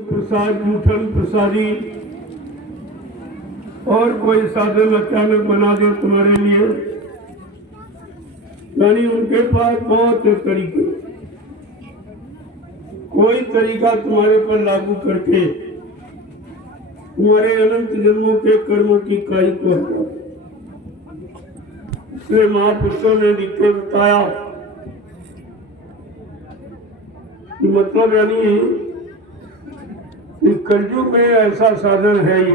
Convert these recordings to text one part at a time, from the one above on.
प्रसाद जूठन प्रसादी और कोई साधन अचानक बना दे तुम्हारे लिए, यानी उनके पास बहुत से तरीके, कोई तरीका तुम्हारे पर लागू करके तुम्हारे अनंत जन्मों के कर्मों की काई को हटा। इसलिए महापुरुषों ने लिख के बताया कि मतलब यानी कलयुग में ऐसा साधन है ही,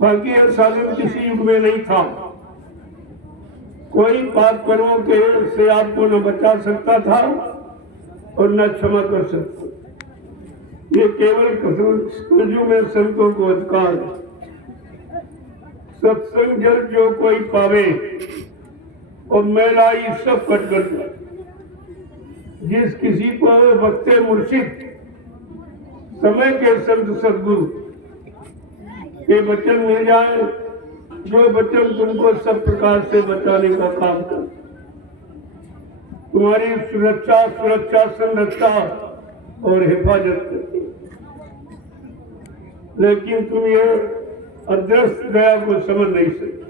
बाकी यह साधन किसी युग में नहीं था। कोई पाप कर्मों के से आपको न बचा सकता था और न क्षमा कर सकता। ये केवल कलयुग में संतों को अधिकार है। सत्संग जल जो कोई पावे और मैलाई सब कट कर जाए। जिस किसी को वक्ते मुर्शिद समय के संत सदगुरु के वचन मिल जाए, जो वचन तुमको सब प्रकार से बचाने का काम कर, तुम्हारी सुरक्षा संरक्षा और हिफाजत करती, लेकिन तुम ये अदृश्य दया को समझ नहीं सकते।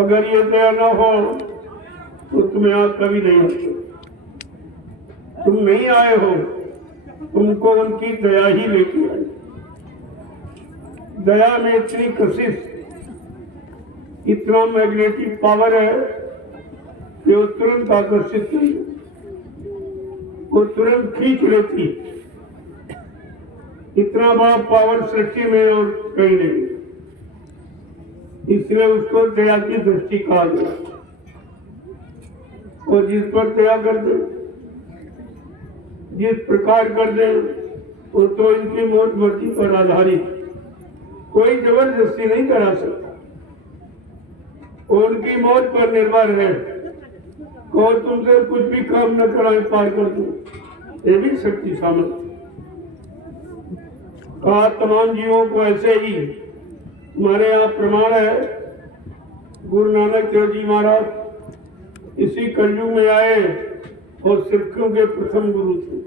अगर ये दया न हो तो तुम यहाँ कभी नहीं आते। तुम नहीं आए हो, तुमको उनकी दया ही लेके आई। दया में इतनी कशिश, इतना मैग्नेटिक पावर है कि वो तुरंत आकर्षित नहीं, वो तुरंत खींच लेती। इतना बड़ा पावर सृष्टि में और कहीं नहीं, इसलिए उसको दया की दृष्टि कहा गया। और जिस पर दया कर दे, जिस प्रकार कर दे, वो तो इनकी मौत मर्जी पर आधारित, कोई जबरदस्ती नहीं करा सकता। उनकी मौत पर निर्भर है। और तुमसे कुछ भी काम न कराए पार कर दो, ये भी शक्ति सामर्थ्य। कहा तमाम जीवों को ऐसे ही। हमारे यहाँ प्रमाण है, गुरु नानक देव जी महाराज इसी कलयुग में आए और सिखों के प्रथम गुरु थे।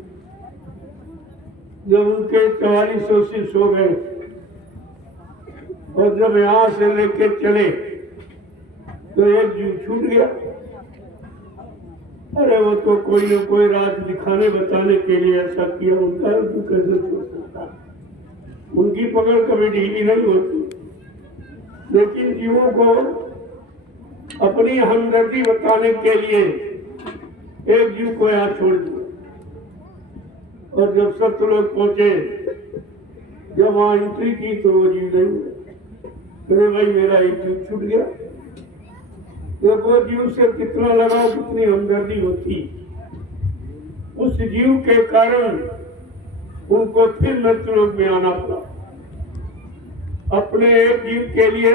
जब उनके 4400 शिष्य हो गए और जब यहाँ से लेके चले तो एक जीव छूट गया। अरे वो तो कोई न कोई राज दिखाने बताने के लिए ऐसा किया, उनका तो कैसे छूट सकता है? उनकी पकड़ कभी ढीली नहीं होती। लेकिन जीवों को अपनी हमदर्दी बताने के लिए एक जीव को यहाँ छोड़ दिया। और जब सत्लोक पहुंचे, जब वहां एंट्री की तो वो जीव नहीं, अरे भाई मेरा एक जीव छूट गया। तो वो जीव से कितना लगाव, कितनी हमदर्दी होती। उस जीव के कारण उनको फिर मृत्युलोक में आना पड़ा। अपने एक जीव के लिए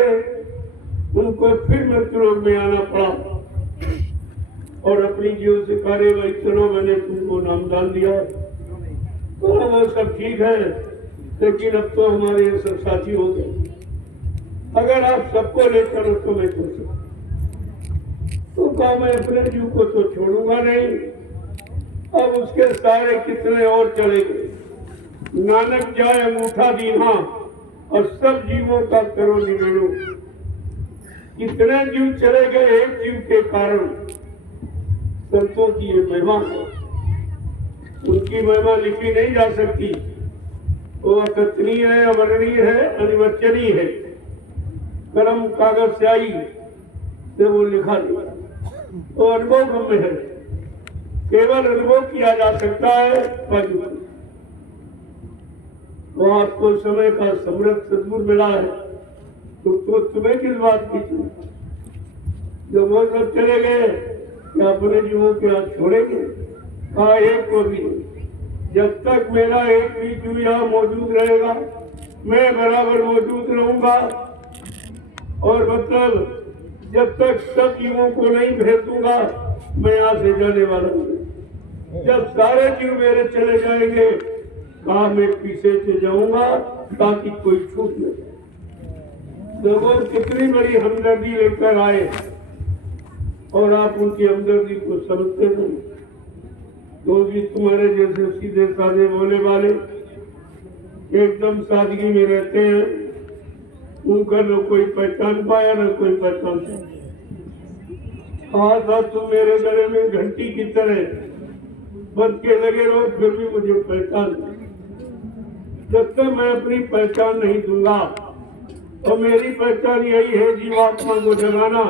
उनको फिर मृत्युलोक में आना पड़ा। और अपनी जीव से कहे भाई चलो मैंने तुमको नामदान दिया, तो वो सब ठीक है, लेकिन अब तो हमारे ये सब साथी हो गए। अगर आप सबको लेकर हो तो मैं कर सकता, तो कहा मैं अपने जीव को तो छोड़ूंगा नहीं। अब उसके सारे कितने और चले गए। नानक जाए अंगूठा दीना और सब जीवों का करो निवेड़ो। कितने जीव चले गए एक जीव के कारण। संतों की ये महिमा है, उनकी महिमा लिखी नहीं जा सकती। वो अकथनीय है, अवर्णनीय है, अनिवचनीय है। कलम कागज से आई तो वो लिखा दिया, वो अनुभव में है। केवल अनुभव किया जा सकता है। वो आपको समय का समृद्ध सद्गुरु मिला है, तो तुम्हें किस बात की चिंता? जब वो सब चले गए क्या अपने जीवों के हाथ छोड़ेंगे? कहा एक को भी, जब तक मेरा एक भी जीव यहाँ मौजूद रहेगा मैं बराबर मौजूद रहूंगा। और मतलब जब तक सब जीवों को नहीं भेज दूंगा मैं यहाँ से जाने वाला हूँ। जब सारे जीव मेरे चले जाएंगे कहा मैं पीछे से जाऊंगा ताकि कोई छूट न जाए। लोगों कितनी बड़ी हमदर्दी लेकर आए और आप उनकी हमदर्दी को समझते नहीं। तो भी तुम्हारे जैसे सीधे साधे भोले वाले एकदम सादगी में रहते हैं, उनका न कोई पहचान पाया न कोई पहचान पाया। आज आज तुम मेरे गले में घंटी की तरह बच के लगे रहो, फिर भी मुझे पहचान। जब तक मैं अपनी पहचान नहीं दूंगा, और मेरी पहचान यही है जीवात्मा को जगाना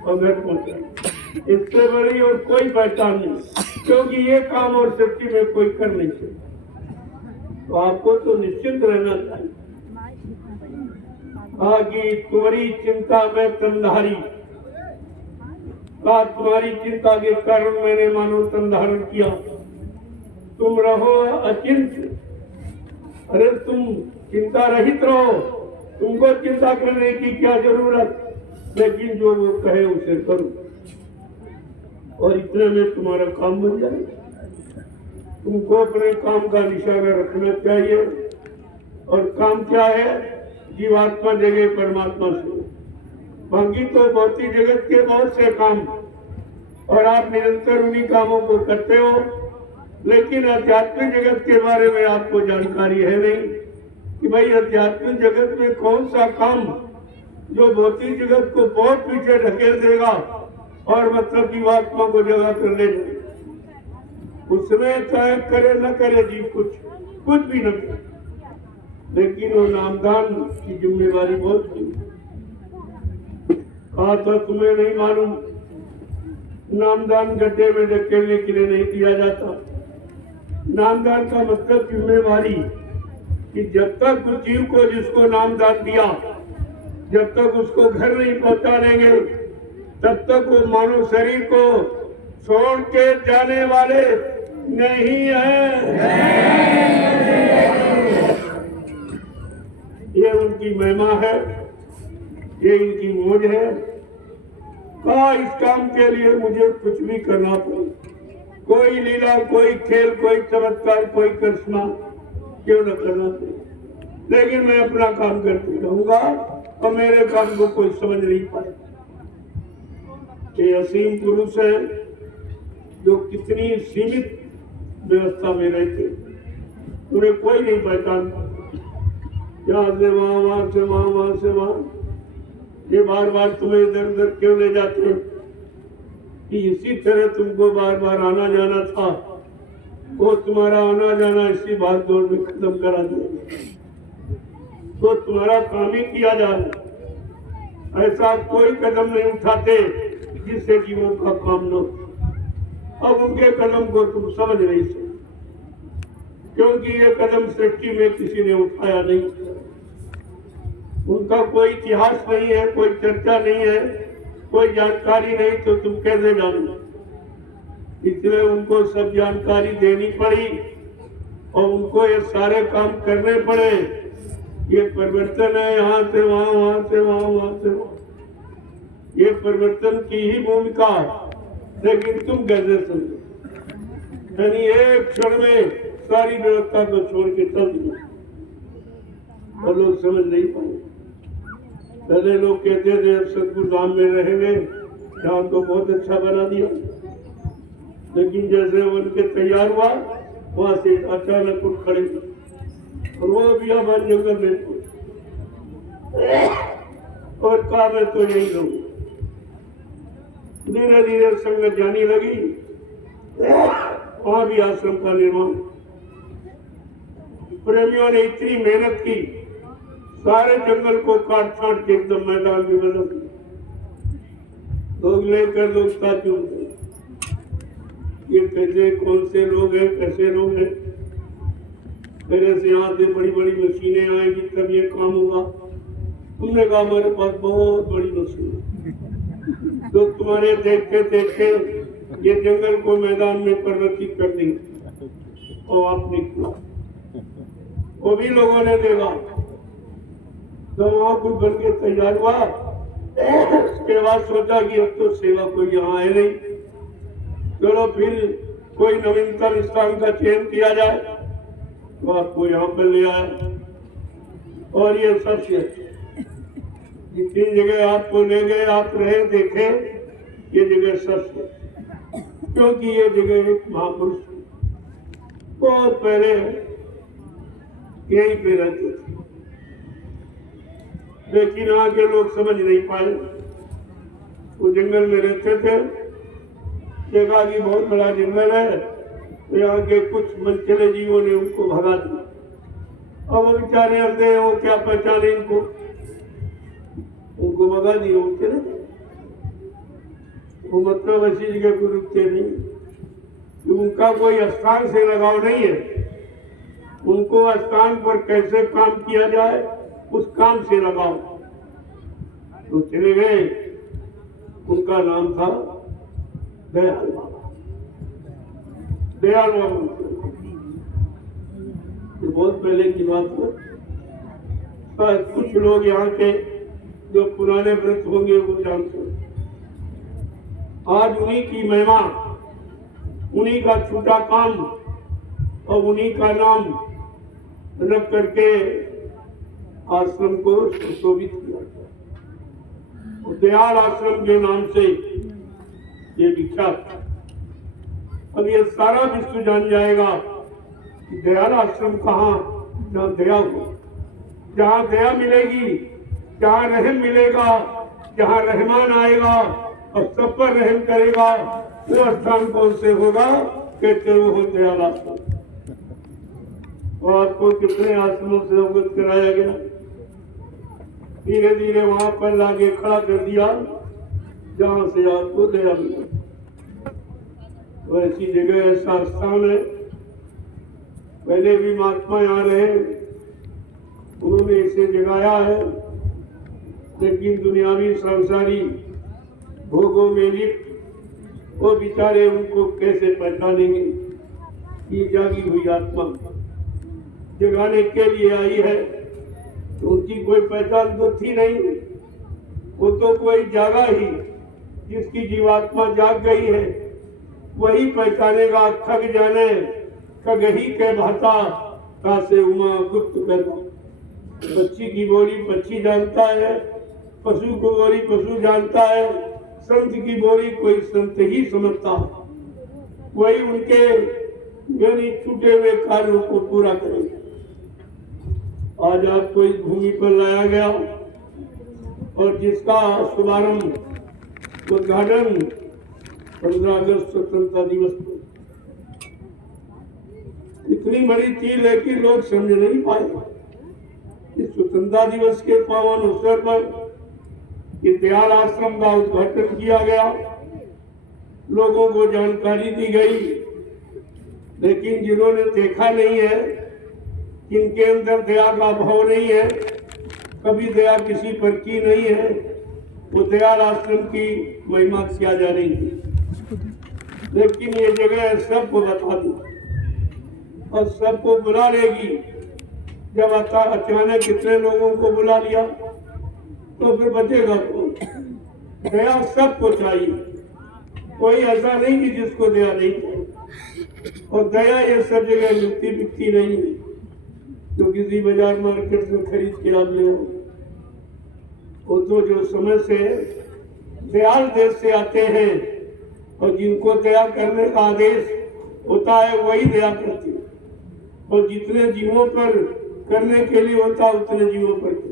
और घर पहुंचाना, इससे बड़ी और कोई पहचान नहीं, क्योंकि ये काम और सृष्टि में कोई कर नहीं सकता। तो आपको तो निश्चिंत रहना चाहिए। आगे तुम्हारी चिंता में तंधारी, तुम्हारी चिंता के कारण मैंने मानो तन धारण किया। तुम रहो अचिंत, अरे तुम चिंता रहित रहो, तुमको चिंता करने की क्या जरूरत, लेकिन जो वो कहे उसे करो, और इतने में तुम्हारा काम बन जाएगा। तुमको अपने काम का निशाना रखना चाहिए, और काम क्या है? जीवात्मा जगे परमात्मा से। बाकी तो भौतिक जगत के बहुत से काम, और आप निरंतर उन्हीं कामों को करते हो, लेकिन आध्यात्मिक जगत के बारे में आपको जानकारी है नहीं कि भाई आध्यात्मिक जगत में कौन सा काम जो भौतिक जगत को बहुत पीछे ढकेल देगा और मतलब जीवात्मा को जगा कर ले जाए। उसमें चाहे करे न करे जीव कुछ भी न करे, लेकिन वो नामदान की जिम्मेवारी बहुत थी। कहा था तुम्हें नहीं मालूम, नामदान गड्ढे में ढकेलने के लिए नहीं दिया जाता। नामदान का मतलब जिम्मेवारी, कि जब तक उस जीव को जिसको नामदान दिया, जब तक उसको घर नहीं पहुंचा लेंगे, तब तक वो मानव शरीर को छोड़ के जाने वाले नहीं है। ये उनकी महिमा है, ये इनकी मौज है। कहा इस काम के लिए मुझे कुछ भी करना पड़े, कोई लीला, कोई खेल, कोई चमत्कार, कोई करिश्मा क्यों न करना पड़े, लेकिन मैं अपना काम करते रहूंगा, और मेरे काम को कोई समझ नहीं पाए। ये असीम पुरुष है जो कितनी सीमित व्यवस्था में रहते, उन्हें कोई नहीं पहचानता। यहाँ से वहां, वहां से वहां, वहां से वहां, ये बार बार तुम्हें इधर उधर क्यों ले जाते हैं? कि इसी तरह तुमको बार बार आना जाना था, वो तुम्हारा आना जाना इसी भाग दौड़ में खत्म करा दिया, तो तुम्हारा काम ही किया जाए। ऐसा कोई कदम नहीं उठाते जिससे जीवों का काम न हो। अब उनके कदम को तुम समझ नहीं सकते, क्योंकि ये कदम सृष्टि में किसी ने उठाया नहीं, उनका कोई इतिहास नहीं है, कोई चर्चा नहीं है, कोई जानकारी नहीं, तो तुम कैसे जानो? इसलिए उनको सब जानकारी देनी पड़ी, और उनको ये सारे काम करने पड़े। ये परिवर्तन है, यहाँ से वहां, वहां से वहां, वहां से वहां, ये परिवर्तन की ही भूमिका, लेकिन तुम कैसे समझो? यानी एक क्षण में सारी व्यवस्था को छोड़ के चल दिया, और लोग समझ नहीं पाए। पहले लोग कहते थे अब सतगुरु धाम में रहेंगे, यहाँ तो बहुत अच्छा बना दिया, लेकिन जैसे उनके तैयार हुआ, वहां से अचानक उठ खड़े, और वो भी हमारे जंगल में, और कहा मैं तो यही रहूं। धीरे धीरे संगत जानी लगी, वहां भी आश्रम का निर्माण। प्रेमियों ने इतनी मेहनत की, सारे जंगल को काट छाट के एकदम मैदान में बदल दिया। लोग लेकर लोग साथी, ये कैसे, कौन से लोग हैं, कैसे लोग हैं, मेरे से यहाँ से बड़ी बड़ी मशीनें आएंगी तब ये काम होगा। तुमने कहा हमारे पास बहुत बड़ी मशीन है, तो तुम्हारे देखते देखते ये जंगल को मैदान में परिवर्तित कर देंगे, और आप निकला, वो भी लोगों ने देखा, तो वहां कुछ बन के तैयार हुआ। उसके बाद सोचा कि अब तो सेवा कोई यहाँ है नहीं, चलो फिर कोई नवीनतम स्थान का चयन किया जाए, तो आपको यहाँ पर ले आया। और ये सबसे जितनी जगह आपको ले गए, आप रहे, देखे, ये जगह सबसे, क्योंकि ये जगह एक महापुरुष बहुत पहले यहीं पे रहते थे, लेकिन यहाँ के लोग समझ नहीं पाए। वो जंगल में रहते थे, देखा कि बहुत बड़ा जंगल है, तो यहाँ के कुछ मनचले जीवों ने उनको भगा दिया। अब वो बेचारे अंधे हैं, वो क्या पहचाने इनको, उनको भगा दिए। वो चले गए। वो मतलब ऐसी जगह को रुकते नहीं कि उनका कोई स्थान से लगाव नहीं है। उनको स्थान पर कैसे काम किया जाए उस काम से लगाव। तो चले गए। उनका नाम था दयाल बाबा। दयाल बाबा ये बहुत पहले की बात है। शायद कुछ लोग यहाँ के जो पुराने व्रत होंगे वो जानते हैं। आज उन्हीं की महिमा, उन्हीं का छोटा काम और उन्हीं का नाम रख करके आश्रम को सुशोभित किया गया। दयाल आश्रम के नाम से ये विख्यात। अब ये सारा विश्व जान जाएगा कि दयाल आश्रम कहाँ, जहाँ दया हो, जहाँ दया मिलेगी, जहाँ रहम मिलेगा, जहाँ रहमान आएगा और सब पर रहम करेगा, वो स्थान कौन से होगा? कहते वो हो दयाल आश्रम। और आपको कितने आश्रमों से अवगत कराया गया। धीरे धीरे वहां पर लाके खड़ा कर दिया जहां से आपको दया मिला। वैसी जगह, ऐसा स्थान है। पहले भी महात्मा यहाँ रहे, उन्होंने इसे जगाया है, लेकिन दुनियावी संसारी भोगों में लिप्त वो बेचारे उनको कैसे पहचानेंगे। ये जागी हुई आत्मा जगाने के लिए आई है, तो उनकी कोई पहचान तो थी नहीं। वो तो कोई जागा ही, जिसकी जीवात्मा जाग गई है वही पहचानेगा। खग जाने खग ही के भाता, कासे उमा गुप्त करना। पक्षी की बोली पक्षी जानता है, पशु को बोली पशु जानता है, संत की बोली कोई संत ही समझता है। वही उनके यानी छूटे हुए कार्यों को पूरा करेंगे। आज आपको इस भूमि पर लाया गया और जिसका शुभारंभ, उद्घाटन 15 अगस्त स्वतंत्रता दिवस पर। इतनी बड़ी थी, लेकिन लोग समझ नहीं पाए। इस स्वतंत्रता दिवस के पावन अवसर पर ये दयाल आश्रम का उद्घाटन किया गया, लोगों को जानकारी दी गई। लेकिन जिन्होंने देखा नहीं है, जिनके अंदर दया का भाव नहीं है, कभी दया किसी पर की नहीं है, वो दयाल आश्रम की महिमा किया जा रही है। लेकिन ये जगह सबको बता दी और सबको बुला लेगी। जब अचानक कितने लोगों को बुला लिया तो फिर बचेगा कौन? दया सबको चाहिए, कोई ऐसा नहीं कि जिसको दया नहीं चाहिए। और दया ये सब जगह मिलती बिकती नहीं है, जो किसी बाजार मार्केट से खरीद के आप ले। वो तो जो समय से दयाल देश से आते हैं और जिनको दया करने का आदेश होता है वही दया करते हैं, और जितने जीवों पर करने के लिए होता है उतने जीवों पर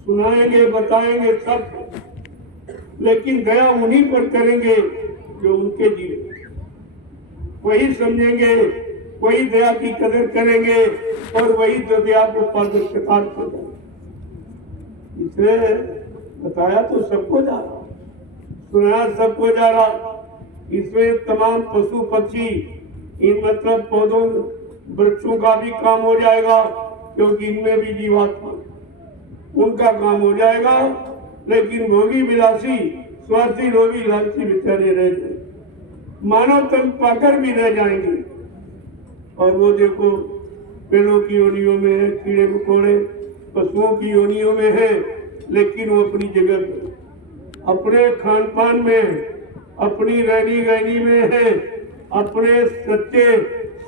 सुनाएंगे, बताएंगे सब, लेकिन दया उन्हीं पर करेंगे जो उनके जीव, वही समझेंगे, वही दया की कदर करेंगे और वही तो दया को पारदर्शिता करेंगे। इसलिए बताया तो सबको जा रहा, सुनाया सबको जा रहा। इसमें तमाम पशु पक्षी, इन मतलब पौधों वृक्षों का भी काम हो जाएगा, क्योंकि इनमें भी जीवात्मा, उनका काम हो जाएगा। लेकिन भोगी विलासी स्वार्थी लोभी लालची बेचारे रह जाए, मानव तन पाकर भी रह जाएंगे। और वो देखो पेड़ों की योनियों में है, कीड़े मकोड़े पशुओं की योनियों में है, लेकिन वो अपनी जगह पे, अपने खान पान में, अपनी रहनी गहनी में है, अपने सच्चे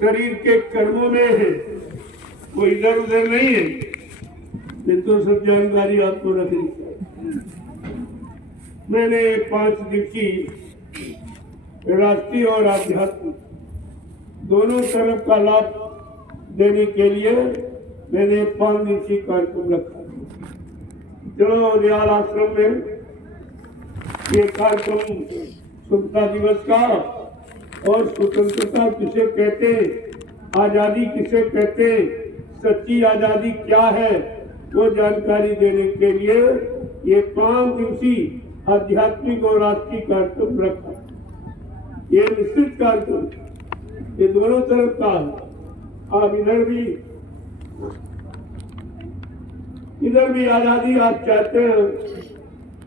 शरीर के कर्मों में है, वो इधर उधर नहीं है। ये तो सब जानकारी आपको रखनी चाहिए। मैंने एक 5 दिवसीय राष्ट्रीय और आध्यात्मिक दोनों तरफ का लाभ देने के लिए मैंने 5 दिवसीय कार्यक्रम रखा। चलो दयाल आश्रम में ये कार्यक्रम स्वतंत्रता दिवस का और स्वतंत्रता किसे कहते, आजादी किसे कहते, सच्ची आजादी क्या है, वो जानकारी देने के लिए ये 5 दिवसीय आध्यात्मिक और राष्ट्रीय कार्यक्रम रखा। ये निश्चित कार्यक्रम ये दोनों तरफ का। आप इधर भी आजादी आप चाहते हैं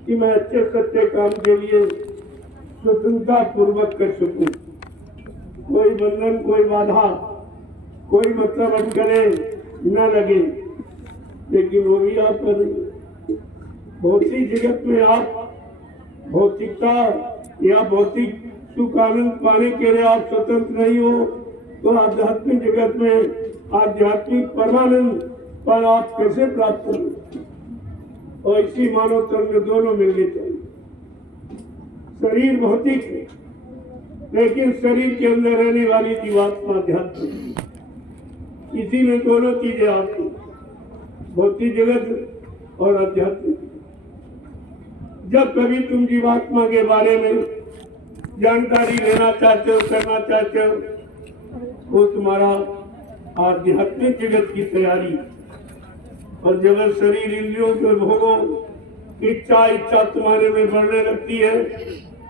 कि मैं अच्छे सच्चे काम के लिए स्वतंत्रता पूर्वक कर सकूं, कोई बंधन, कोई बाधा, कोई मतलब अटकलें न लगे, लेकिन वो भी आप पर भौतिक जगत में आप भौतिकता या भौतिक सुख आनंद पाने के लिए आप स्वतंत्र नहीं हो, तो आध्यात्मिक जगत में आध्यात्मिक परमानंद पर आप कैसे प्राप्त करें? और इसी मानव तन में दोनों मिलने चाहिए। शरीर भौतिक है, लेकिन शरीर के अंदर रहने वाली जीवात्मा आध्यात्मिक, इसी में दोनों चीजें आपकी, भौतिक जगत और आध्यात्मिक। जब कभी तुम जीवात्मा के बारे में जानकारी लेना चाहते हो, करना चाहते हो, वो तुम्हारा आध्यात्मिक जगत की तैयारी। और जब शरीर इंद्रियों के भोगों इच्छा तुम्हारे में बढ़ने लगती है,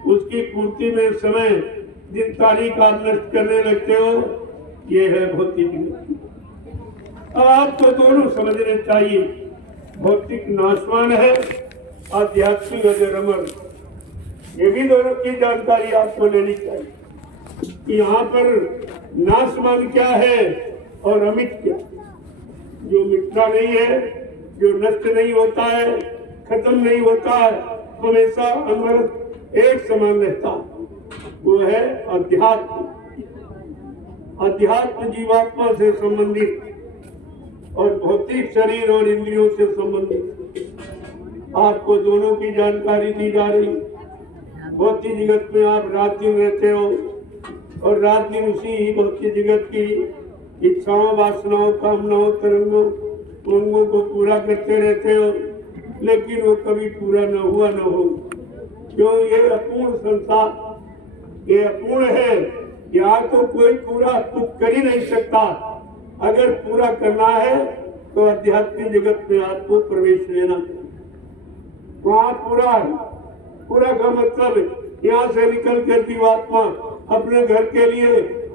उसकी पूर्ति में समय दिन तारीख आप नष्ट करने लगते हो, ये है भौतिक जगत। अब आपको दोनों समझने चाहिए, भौतिक नाशवान है, आध्यात्मिक अजर अमर। ये भी दोनों की जानकारी आपको लेनी चाहिए कि यहाँ पर नाशवान क्या है और अमित क्या। जो मिटता नहीं है, जो नष्ट नहीं होता है, खत्म नहीं होता है, हमेशा अमर एक समान रहता, वो है अध्यात्म। अध्यात्म जीवात्मा से संबंधित और भौतिक शरीर और इंद्रियों से संबंधित आपको दोनों की जानकारी दी जा रही। भौतिक जगत में आप रात दिन रहते हो और रात दिन उसी भौतिक जगत की इच्छाओं, वासनाओं, कामनाओं, तरंगों, उंगों को पूरा करते रहते हो, लेकिन वो कभी पूरा न हुआ न हो। क्यों? ये अपूर्ण संसार, ये अपूर्ण है। या तो कोई पूरा कुछ कर ही नहीं सकता। अगर पूरा करना है तो आध्यात्मिक जगत में आपको प्रवेश लेना चाहिए। वहाँ पूरा है। पूरा का मतलब यहाँ से निकल कर जीवात्मा अपने घर के लिए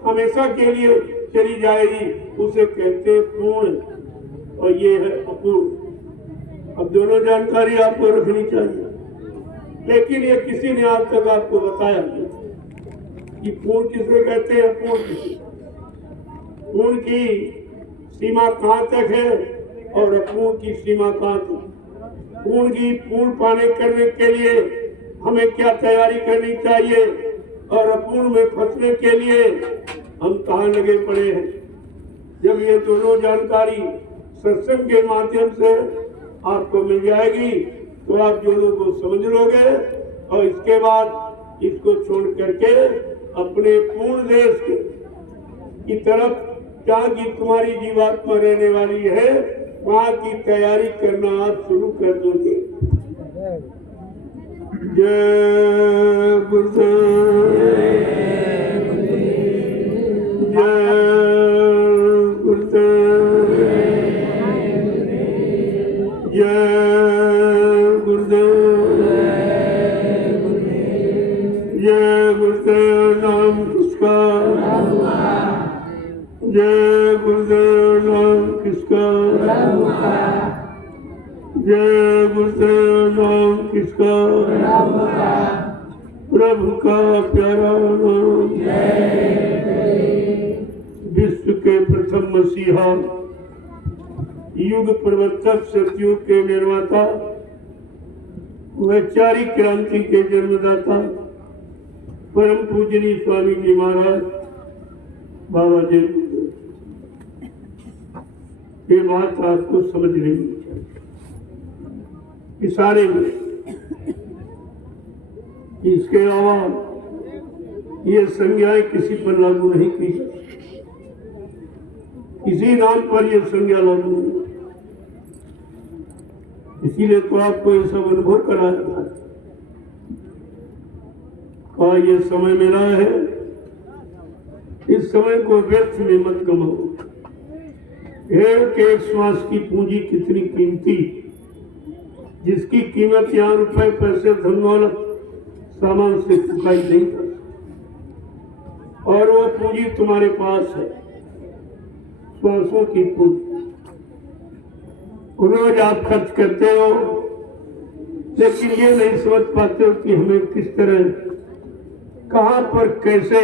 हमेशा के लिए चली जाएगी, उसे कहते पूर्ण, और ये है अपूर्ण। अब दोनों जानकारी आपको रखनी चाहिए, लेकिन ये किसी ने आज तक आपको बताया कि पूर्ण किसे कहते हैं, अपूर्ण किसे। पूर्ण की सीमा कहाँ तक है और अपूर्ण की सीमा कहाँ तक। पूर्ण की पूर्ण पाने करने के लिए हमें क्या तैयारी करनी चाहिए और अपूर्ण में फंसने के लिए हम कहाँ लगे पड़े हैं। जब ये दोनों जानकारी सत्संग के माध्यम से आपको मिल जाएगी तो आप दोनों को समझ लोगे, और इसके बाद इसको छोड़ करके अपने पूर्ण देश की तरफ, जहाँ की तुम्हारी जीवात्मा रहने वाली है, वहाँ की तैयारी करना आप शुरू कर दोगे। जय गुरुदेव, जय गुरुदेव, जय गुरुदेव, जय गुरुदेव। नाम किसका? जय गुरुदेव। नाम किसका? जय गुरुदेव। नाम किसका? प्रभु का प्यारा नाम। विश्व के प्रथम मसीहा, युग प्रवर्तक, सतयुग के निर्माता, वैचारिक क्रांति के जन्मदाता, परम पूजनीय स्वामी जी महाराज बाबा जी, ये बात आपको समझ लेनी चाहिए। इशारे में इसके अलावा ये संज्ञाएं किसी पर लागू नहीं की सकती। इसी नाम पर ये संज्ञा लागू है। इसीलिए तो आपको ये सब अनुभव कराया कहा ये समय मेरा है, इस समय को व्यर्थ में मत गमाओ। एक एक श्वास की पूंजी कितनी कीमती, जिसकी कीमत यहाँ रुपए पैसे धन दौलत सामान से चुकाई नहीं कर, और वो पूंजी तुम्हारे पास है, श्वासों की पूंजी। रोज आप खर्च करते हो, लेकिन ये नहीं समझ पाते हो कि हमें किस तरह, कहां पर, कैसे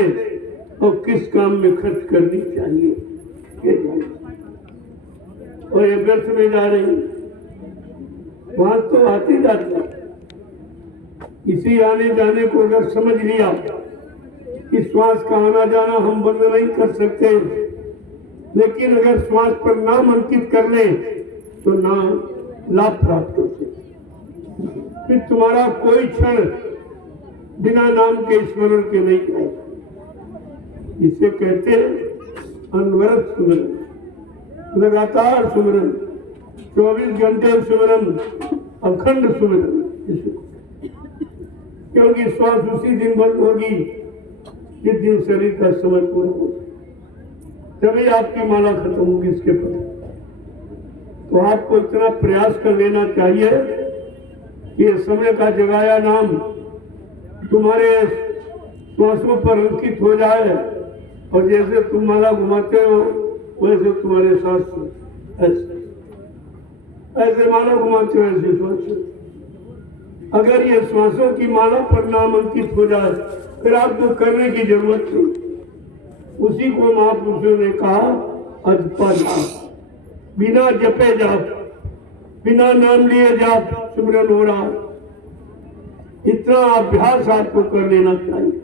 और किस काम में खर्च करनी चाहिए। और ये व्यर्थ में जा रही, वहां तो आती जाती। इसी आने जाने को अगर समझ लिया कि श्वास का आना जाना हम बंद नहीं कर सकते, लेकिन अगर श्वास पर नाम अंकित कर ले तो नाम लाभ प्राप्त कर सकते। फिर तुम्हारा कोई क्षण बिना नाम के स्मरण के नहीं जाएगा। इसे कहते हैं अनवरत सुमरन, लगातार सुमरन, 24 घंटे सुमरन, अखंड सुमरन। क्योंकि श्वास उसी दिन बंद होगी जिस दिन शरीर का समय पूरा हो, तभी आपकी माला खत्म होगी। इसके पर तो आपको इतना प्रयास कर लेना चाहिए कि समय का जगाया नाम तुम्हारे श्वासों पर अंकित हो जाए, और जैसे तुम माला घुमाते हो वैसे तुम्हारे सांस ऐसे माला घुमाते हो, ऐसे श्वास। अगर ये श्वासों की माला पर नाम अंकित हो जाए फिर आपको करने की जरूरत नहीं। उसी को महापुरुषों ने कहा अजपा जाप, बिना जपे जाप, बिना नाम लिए जाप सुमरन हो रहा। इतना अभ्यास आपको कर लेना चाहिए।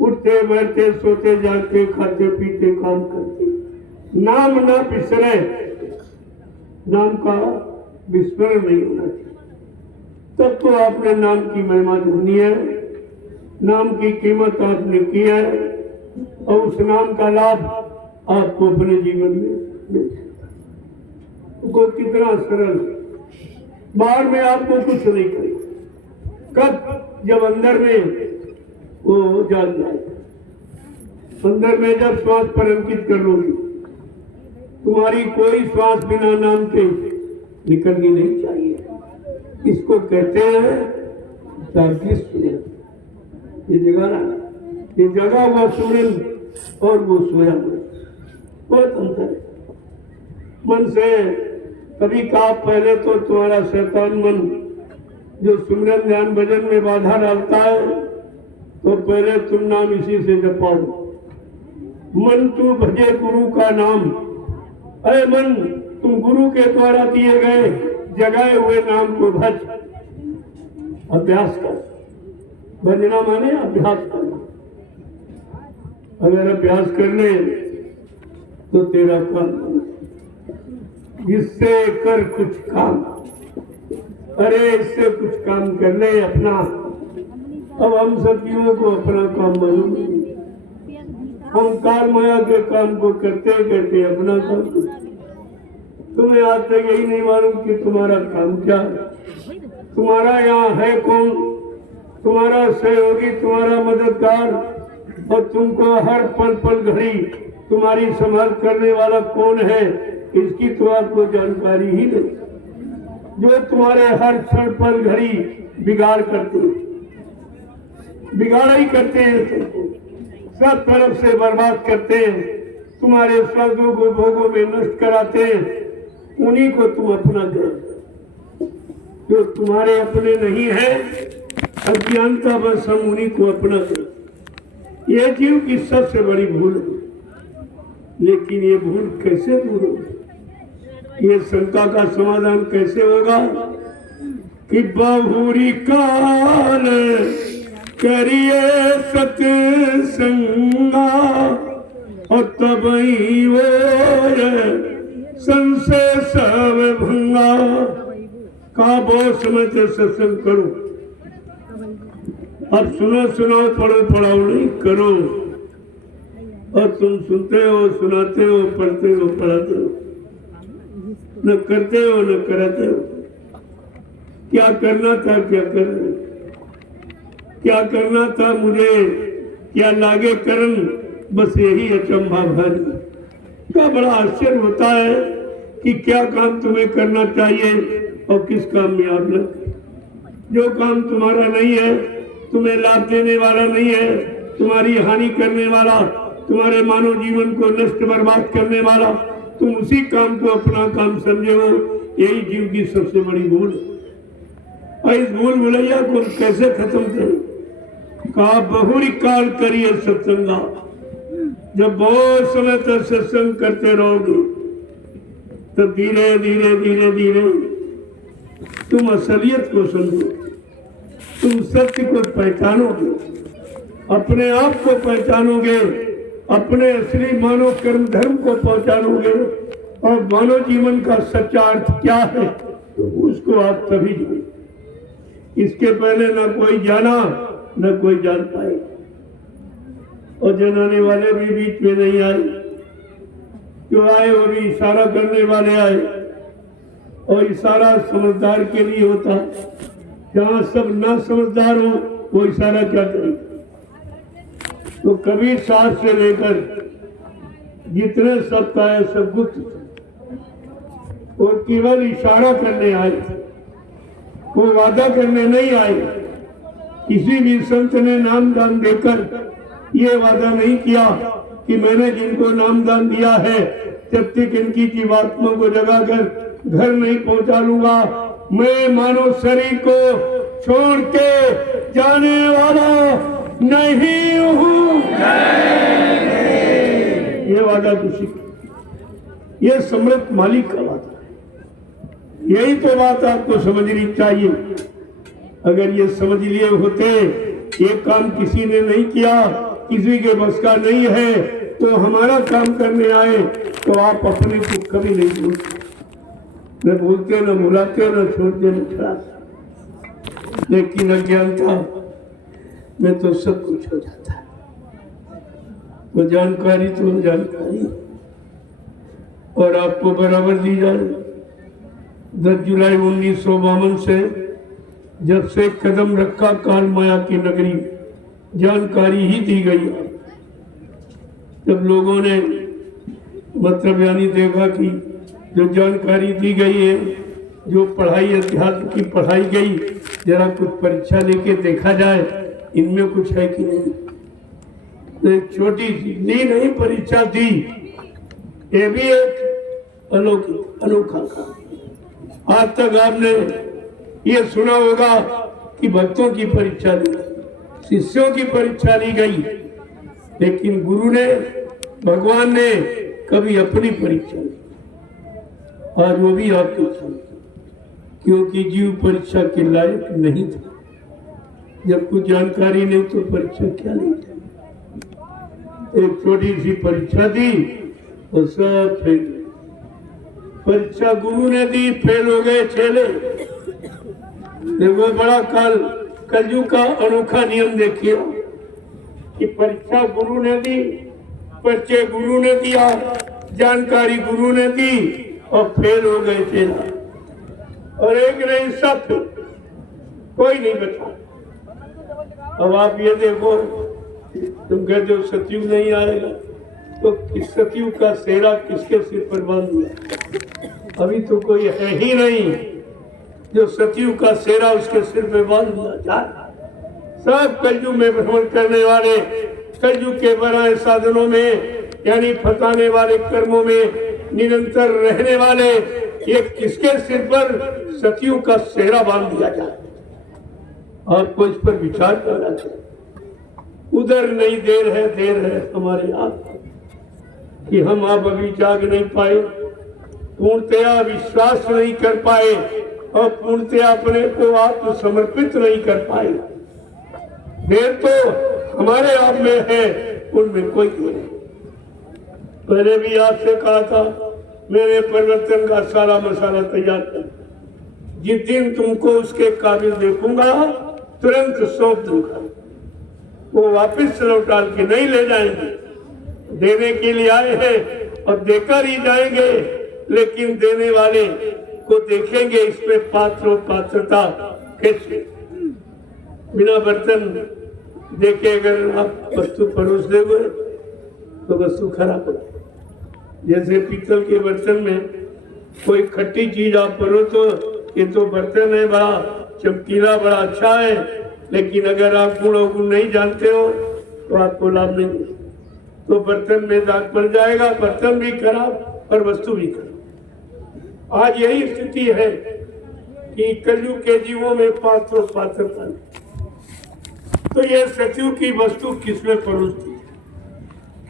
उठते बैठते सोते जागते खाते पीते काम करते नाम ना बिसरे, नाम का विस्मरण नहीं होना चाहिए। तब तो आपने नाम की महिमा जानी है, नाम की कीमत आपने की है, और उस नाम का लाभ आपको अपने जीवन में को कितना सरल। बाहर में आपको कुछ नहीं करेगा, कब जब अंदर में वो जाग जाएगा। अंदर में जब श्वास पर अंकित कर लोगी, तुम्हारी कोई श्वास बिना नाम के निकलनी नहीं चाहिए। इसको कहते हैं जागृत सुमरन। ये जगह हुआ सुमरन और वो सोया हुआ, बहुत अंतर है। मन से कभी कहा पहले तो तुम्हारा शैतान मन जो सुमरन ध्यान भजन में बाधा डालता है, तो पहले तुम नाम इसी से जपाओ। मन तू भजे गुरु का नाम, अरे मन तुम गुरु के द्वारा दिए गए जगाए हुए नाम को भज, अभ्यास कर। भजना माने अभ्यास करना। अगर अभ्यास कर ले तो तेरा काम, इससे कर कुछ काम, अरे इससे कुछ काम कर ले अपना। अब हम सखियों को अपना काम मालूम नहीं, हम काल माया के काम को करते करते अपना काम करते। तुम्हें आज तक यही नहीं मालूम कि तुम्हारा काम क्या है, तुम्हारा यहाँ है कौन, तुम्हारा सहयोगी, तुम्हारा मददगार, और तुमको हर पल पल घड़ी तुम्हारी संभाल करने वाला कौन है, इसकी तो आपको जानकारी ही नहीं। जो तुम्हारे हर क्षण पल घड़ी बिगाड़ करते हैं, बिगाड़ा ही करते हैं, सब तरफ से बर्बाद करते हैं, तुम्हारे स्वर्गों को भोगों में नष्ट कराते हैं, उन्हीं को तुम अपना करो। जो तुम्हारे अपने नहीं है, अज्ञानता बस हम उन्हीं को अपना करो। ये जीव की सबसे बड़ी भूल है। लेकिन ये भूल कैसे दूर होगी, ये शंका का समाधान कैसे होगा कि बहुरी काल करिए सत्संगा, और तब ही वो संशय सब भंगा। कहा बहुत समय से सत्संग करो, अब सुनो सुनो पढ़ो पढ़ाओ नहीं करो। और तुम सुनते हो, सुनाते हो, पढ़ते हो, पढ़ाते हो, न करते हो न कराते हो। क्या करना था, क्या कर रहे हो? क्या करना था मुझे, क्या लागे करन, बस यही अचंभा भारी। क्या बड़ा आश्चर्य होता है कि क्या काम तुम्हें करना चाहिए और किस काम में आप लगे। जो काम तुम्हारा नहीं है, तुम्हें लाभ देने वाला नहीं है, तुम्हारी हानि करने वाला, तुम्हारे मानव जीवन को नष्ट बर्बाद करने वाला, तुम उसी काम को अपना काम समझे हो। यही जीव की सबसे बड़ी भूल है। और इस भूल भुलैया को कैसे खत्म करें? कहा बहुरी काल करिए सत्संगा। जब बहुत समय तक सत्संग करते रहोगे तो धीरे धीरे धीरे धीरे तुम असलियत को समझो, तुम सत्य को पहचानोगे, अपने आप को पहचानोगे, अपने असली मानव कर्म धर्म को पहचानोगे और मानव जीवन का सच्चा अर्थ क्या है तो उसको आप तभी जाने। इसके पहले न कोई जाना न कोई जान पाए, और जनाने वाले भी बीच में नहीं आए। जो आए वो भी इशारा करने वाले आए, और इशारा समझदार के लिए होता। जहाँ सब ना समझदार हो वो इशारा क्या करेगा? तो कबीर साहब से लेकर जितने शब्द आए सब गुप्त थे। वो केवल इशारा करने आए, वो वादा करने नहीं आए। किसी भी संत ने नाम दान देकर ये वादा नहीं किया कि मैंने जिनको नाम दान दिया है जब तक इनकी जीवात्मा को जगाकर घर नहीं पहुंचा लूंगा, मैं मानव शरीर को छोड़ के जाने वाला नहीं हूं। ये वादा किसी, ये समृद्ध मालिक का वादा है। यही तो बात आपको समझनी चाहिए। अगर ये समझ लिए होते ये काम किसी ने नहीं किया, किसी के बस का नहीं है, तो हमारा काम करने आए तो आप अपने को कभी नहीं भूलते, न भूलते, न भुलाते, न छोड़ते, न छुड़ाते। लेकिन अज्ञानता में तो सब कुछ हो जाता है। वो जानकारी तो जानकारी, और आपको बराबर दी जाए। 10 जुलाई 1952 से जब से कदम रखा काल माया की नगरी, जानकारी ही दी गई। जब लोगों ने मतलब यानी देखा कि जो जानकारी दी गई है, जो पढ़ाई अध्यात्म की पढ़ाई गई, जरा कुछ परीक्षा लेके देखा जाए इनमें कुछ है कि नहीं। तो एक छोटी सी नहीं परीक्षा दी, ये भी एक अलौकिक अनोखा काम। आज तक आपने ये सुना होगा कि भक्तों की परीक्षा ली, शिष्यों की परीक्षा ली गई, लेकिन गुरु ने, भगवान ने कभी अपनी परीक्षा ली। आज वो भी आपके सामने, क्योंकि जीव परीक्षा के लायक नहीं था। जब कुछ जानकारी नहीं तो परीक्षा क्या नहीं था। एक छोटी सी परीक्षा दी और सब फेल। परीक्षा गुरु ने दी, फेल हो गए चेले। देखो बड़ा कलयुग का अनोखा नियम देखिए कि परीक्षा गुरु ने दी, परिचय गुरु ने दिया, जानकारी गुरु ने दी और फेल हो गए चेला। और एक नहीं सब, कोई नहीं बचा। अब आप ये देखो, तुम कहते हो सतयुग नहीं आएगा, तो किस सतयुग का सेरा किसके सिर पर बांध दिया? अभी तो कोई है ही नहीं जो सतयुग का सेरा उसके सिर पे बांध दिया जाए। सब कलयुग में भ्रमण करने वाले, कलयुग के बनाए साधनों में यानी फंसाने वाले कर्मों में निरंतर रहने वाले, ये किसके सिर पर सतयुग का सेरा बांध दिया जाए? आपको इस पर विचार करना चाहिए। उधर नहीं देर है हमारे आप कि हम आप अभी जाग नहीं पाए, पूर्णतया विश्वास नहीं कर पाए और पूर्णतया अपने को आत्म समर्पित नहीं कर पाए। देर तो हमारे आप में है, उनमें कोई नहीं। पहले भी आपसे कहा था मेरे परिवर्तन का सारा मसाला तैयार कर, जिस दिन तुमको उसके काबिल देखूंगा तुरंत सौंप दूंगा। वो वापिस लौटाल के नहीं ले जाएंगे, देने के लिए आए हैं और देकर ही जाएंगे, लेकिन देने वाले को देखेंगे इसमें पात्र पात्रता कैसे। बिना बर्तन देखे अगर आप वस्तु परोस दोगे तो वस्तु खराब हो। जैसे पीतल के बर्तन में कोई खट्टी चीज आप परोसो, ये तो बर्तन है बड़ा चमकीला बड़ा अच्छा है, लेकिन अगर आप गुण अवगुण नहीं जानते हो तो आपको लाभ नहीं मिलेगा। तो बर्तन में दाग पड़ जाएगा, बर्तन भी खराब और वस्तु भी खराब। आज यही स्थिति है कि कलयुग के जीवों में पात्र पात्रता। तो ये सचिव की वस्तु किसमें परोसती,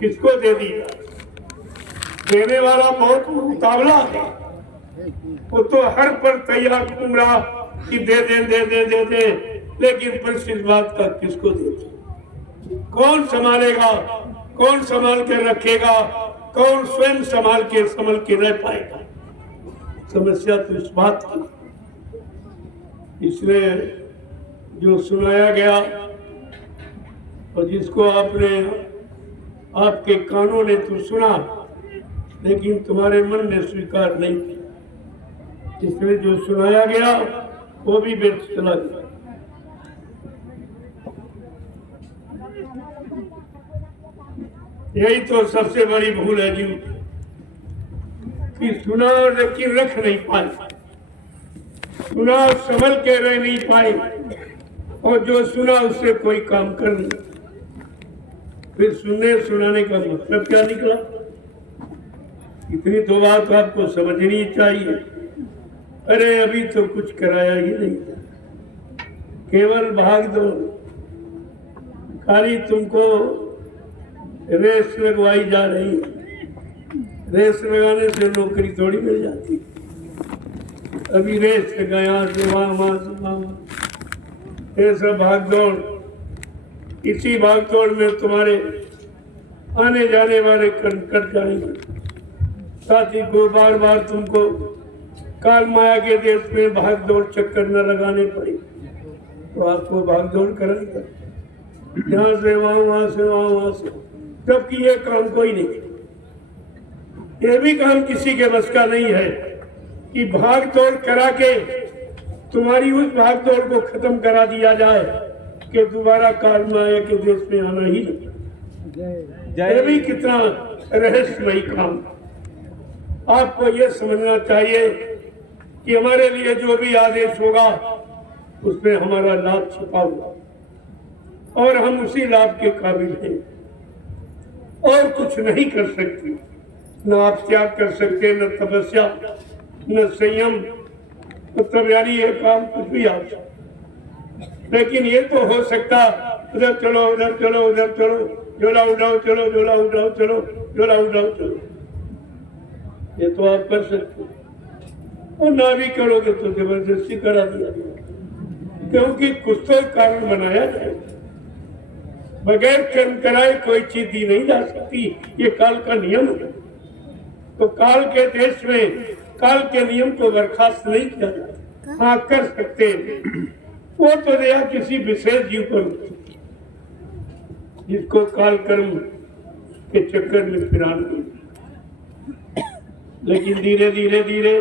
किसको दे दी जाए? देने वाला बहुत उतावला है, वो तो हर पर तैयार घूम रहा कि दे दे दे दे दे दे, लेकिन पर इस बात का किसको देते? कौन संभालेगा, कौन संभाल के रखेगा, कौन स्वयं संभाल के रह पाएगा? समस्या तो इस बात की। इसलिए जो सुनाया गया और जिसको आपके कानों ने तो सुना, लेकिन तुम्हारे मन ने स्वीकार नहीं किया, इसलिए जो सुनाया गया वो भी व्यर्थ चला गया। यही तो सबसे बड़ी भूल है जीव कि सुना लेकिन रख नहीं पाए, सुना संभल के रह नहीं पाए, और जो सुना उससे कोई काम कर नहीं। फिर सुनने सुनाने का मतलब क्या निकला? इतनी तो बात आपको समझनी चाहिए। अरे अभी तो कुछ कराया ही नहीं था, केवल भाग दो, खाली तुमको रेस लगवाई जा रही है। रेस लगाने से नौकरी थोड़ी मिल जाती। अभी रेस लगाया से वहां से वहां, ऐसा भाग दौड़। इसी भाग दौड़ में तुम्हारे आने जाने वाले कट जाएंगे। साथ ही को बार बार तुमको काल माया के देश में भाग दौड़ चक्कर न लगाने पड़े, तो आपको भाग दौड़ करेगा यहाँ से वहां, वहां से वहां, वहां से, जबकि ये काम कोई नहीं। ये भी काम किसी के बस का नहीं है कि भाग दौड़ करा के तुम्हारी उस भाग दौड़ को खत्म करा दिया जाए कि दोबारा काल माया के देश में आना ही नहीं। ये भी कितना रहस्यमयी काम। आपको ये समझना चाहिए कि हमारे लिए जो भी आदेश होगा उसमें हमारा लाभ छिपा हुआ, और हम उसी लाभ के काबिल हैं, और कुछ नहीं कर सकते। न आप त्याग कर सकते, न तपस्या, न संयम, मतलब यानी ये काम कुछ भी आप। लेकिन ये तो हो सकता, उधर चलो उधर चलो उधर चलो, झोला उठाओ चलो, झोला उठाओ चलो, झोला उठाओ चलो, ये तो आप कर सकते। और ना भी करोगे तो जबरदस्ती करा दिया, क्योंकि कुछ तो कारण बनाया जाए। बगैर कर्म कराए कोई चीज दी नहीं जा सकती, ये काल का नियम है। तो काल के देश में काल के नियम को बर्खास्त नहीं किया जाता। हाँ कर सकते हैं, वो तो दया किसी विशेष जीव पर, जिसको काल कर्म के चक्कर में फिरान की। लेकिन धीरे धीरे धीरे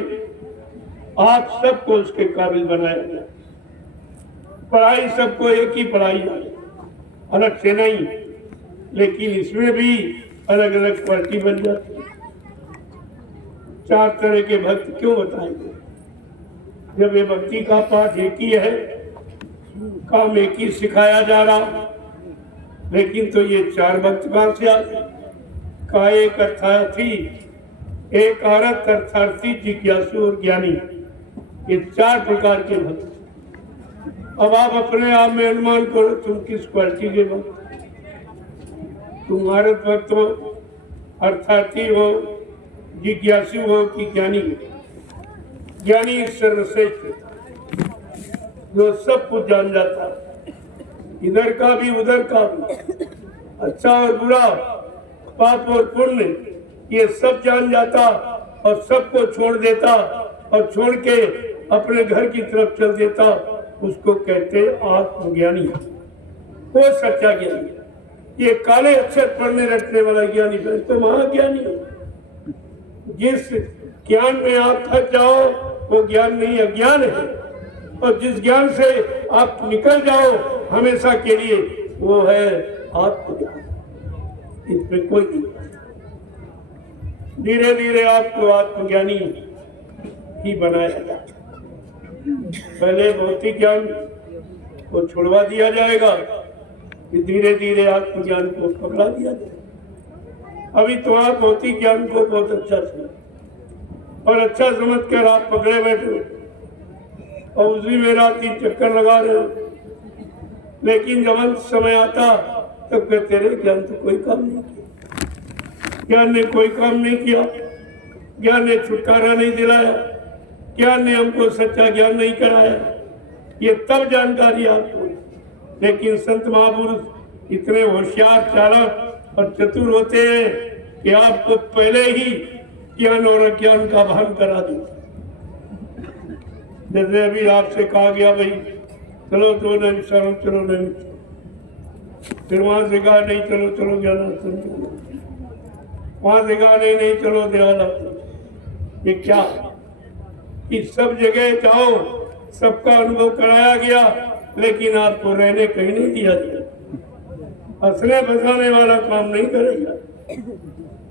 आप सबको उसके काबिल बनाया गया। पढ़ाई सबको एक ही पढ़ाई है, अलग से नहीं, लेकिन इसमें भी अलग अलग पार्टी बन जाती है। 4 तरह के भक्त क्यों बताएंगे, जब ये भक्ति का पाठ एक ही है, काम एक ही सिखाया जा रहा, लेकिन तो ये 4 भक्त कहां से आते? का एक अर्थार्थी, एक औरत अर्थार्थी, जिज्ञासु और ज्ञानी, ये 4 प्रकार के भक्त। अब आप अपने आप में अनुमान करो तुम किस क्वालिटी के भक्त। तुम औरत भक्त हो, अर्थार्थी हो, जिज्ञासु हो कि ज्ञानी हो? ज्ञानी सर्वश्रेष्ठ, जो सब कुछ जान जाता, इधर का भी उधर का भी, अच्छा और बुरा, पाप और पुण्य, ये सब जान जाता और सबको छोड़ देता, और छोड़ के अपने घर की तरफ चल देता, उसको कहते आत्मज्ञानी। वो सच्चा ज्ञानी। ये काले अक्षर पढ़ने रखने वाला ज्ञानी बने तो महाज्ञानी हो। जिस ज्ञान में आप थक जाओ वो ज्ञान नहीं अज्ञान है, और जिस ज्ञान से आप निकल जाओ हमेशा के लिए वो है आत्मज्ञान। इसमें कोई नहीं। धीरे धीरे आपको आत्मज्ञानी ही बनाया जाए। पहले भौतिक ज्ञान को छुड़वा दिया जाएगा, धीरे धीरे आत्मज्ञान को पकड़ा दिया जाएगा। अभी तो आप भौतिक ज्ञान को बहुत अच्छा समझ और अच्छा समझ कर आप पकड़े बैठे हो और उसी में रात 3 चक्कर लगा रहे हो, लेकिन जब अंत समय आता तब कहते रहे ज्ञान तो कोई काम नहीं किया, ज्ञान ने कोई काम नहीं किया, ज्ञान ने छुटकारा नहीं दिलाया, ज्ञान ने हमको सच्चा ज्ञान नहीं कराया। ये तब जानकारी आपको। लेकिन संत महापुरुष इतने होशियार, चालाक और चतुर होते हैं कि आपको पहले ही ज्ञान और अज्ञान का भान करा दे। जैसे अभी आपसे कहा गया भाई चलो तो नहीं चलो, चलो नहीं, फिर वहां से कहा नहीं चलो चलो ज्ञानाश्रम चलो, वहां से कहा नहीं नहीं चलो देवालय। ये क्या कि सब जगह जाओ, सबका अनुभव कराया गया, लेकिन आपको रहने कहीं नहीं दिया गया। हंसने बसाने वाला काम नहीं करेगा।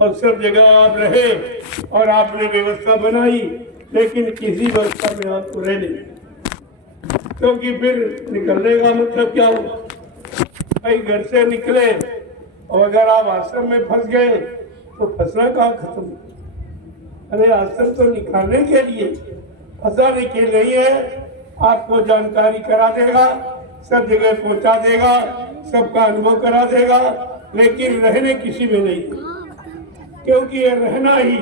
और सब जगह आप रहे और आपने व्यवस्था बनाई, लेकिन किसी व्यवस्था में आपको रहने, क्योंकि फिर निकलने का मतलब क्या होगा? भाई घर से निकले और अगर आप आश्रम में फंस गए तो फंसना कहाँ खत्म? अरे आश्रम तो निकालने के लिए, फंसाने के नहीं है। आपको जानकारी करा देगा, सब जगह पहुंचा देगा, सबका अनुभव करा देगा, लेकिन रहने किसी में नहीं, क्योंकि ये रहना ही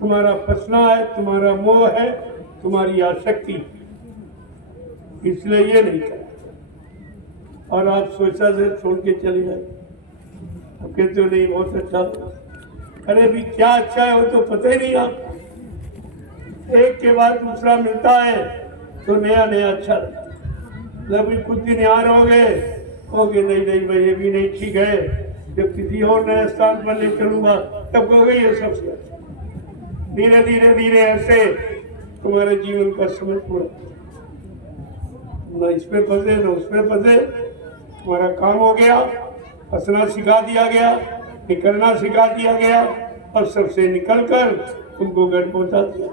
तुम्हारा फंसना है, तुम्हारा मोह है, तुम्हारी आसक्ति, इसलिए ये नहीं करता। और आप सोचा से छोड़ के चले जाए, अब कहते हो नहीं बहुत अच्छा। अरे भी क्या अच्छा है वो तो पता ही नहीं। आप एक के बाद दूसरा मिलता है तो नया नया अच्छा लगता है। जब कुछ दिन यहाँ रहोगे कहोगे नहीं नहीं भाई ये भी नहीं ठीक है, जब किसी और नए स्थान पर ले चलूंगा तब कहोगे ये सबसे अच्छा। धीरे धीरे धीरे ऐसे तुम्हारे जीवन का समय पूरा, न इसमें फंसे न उसमें फंसे, तुम्हारा काम हो गया, हंसना सिखा दिया गया, निकलना सिखा दिया गया, और सबसे निकलकर तुमको घर पहुंचा दिया।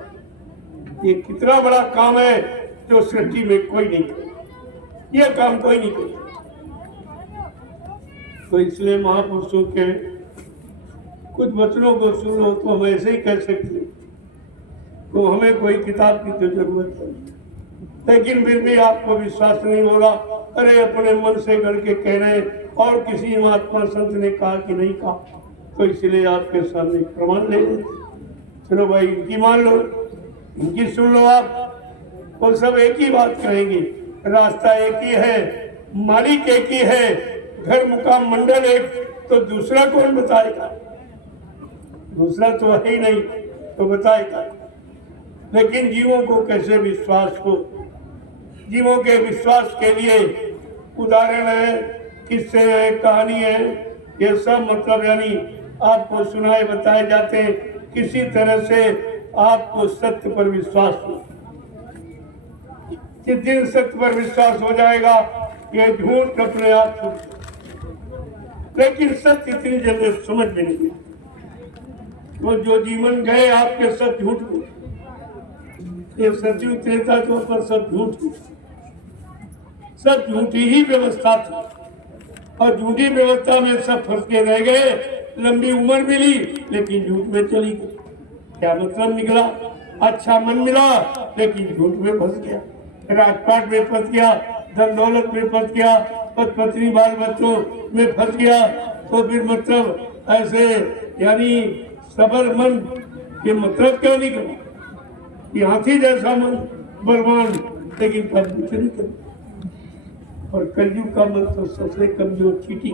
ये कितना बड़ा काम है जो सृष्टि में कोई नहीं करे, ये काम कोई नहीं करे। तो इसलिए महापुरुषों के कुछ वचनों को सुनो तो हम ऐसे ही कर सकते, तो हमें कोई किताब की तो जरूरत नहीं। लेकिन फिर भी आपको विश्वास नहीं होगा, अरे अपने मन से करके कह रहे और किसी महात्मा संत ने कहा कि नहीं कहा, तो इसलिए आपके सामने प्रमाण ले लेते। चलो भाई इनकी मान लो, इनकी सुन लो आप, वो सब एक ही बात कहेंगे, रास्ता एक ही है, मालिक एक ही है, घर मुकाम मंडल एक, तो दूसरा कौन बताएगा? दूसरा तो है ही नहीं, तो बताएगा। लेकिन जीवों को कैसे विश्वास हो? जीवों के विश्वास के लिए उदाहरण है, किस्से है, कहानी है, ये सब मतलब यानी आपको सुनाए बताए जाते हैं, किसी तरह से आपको सत्य पर विश्वास हो। जिस दिन सत्य पर विश्वास हो जाएगा ये झूठ अपने आप छूट। लेकिन सत्य इतनी जल्दी समझ में नहीं, तो जो जीवन गए आपके सब झूठ को, ये सचिव त्रेता के ऊपर सब झूठ को, सब झूठी ही व्यवस्था थी, और झूठी व्यवस्था में सब फंस के रह गए। लंबी उम्र मिली लेकिन झूठ में चली गई। क्या मतलब निकला? अच्छा मन मिला लेकिन झूठ में फंस गया, राजपाट में फंस गया, धन दौलत में फंस गया, पत्नी बाल बच्चों में फंस गया। तो फिर मतलब ऐसे यानी सबर मन के मतलब क्यों नहीं करना? ये हाथी जैसा मन बलवान, लेकिन कब कुछ नहीं करता। और कलयुग का मन तो सबसे कमजोर चींटी,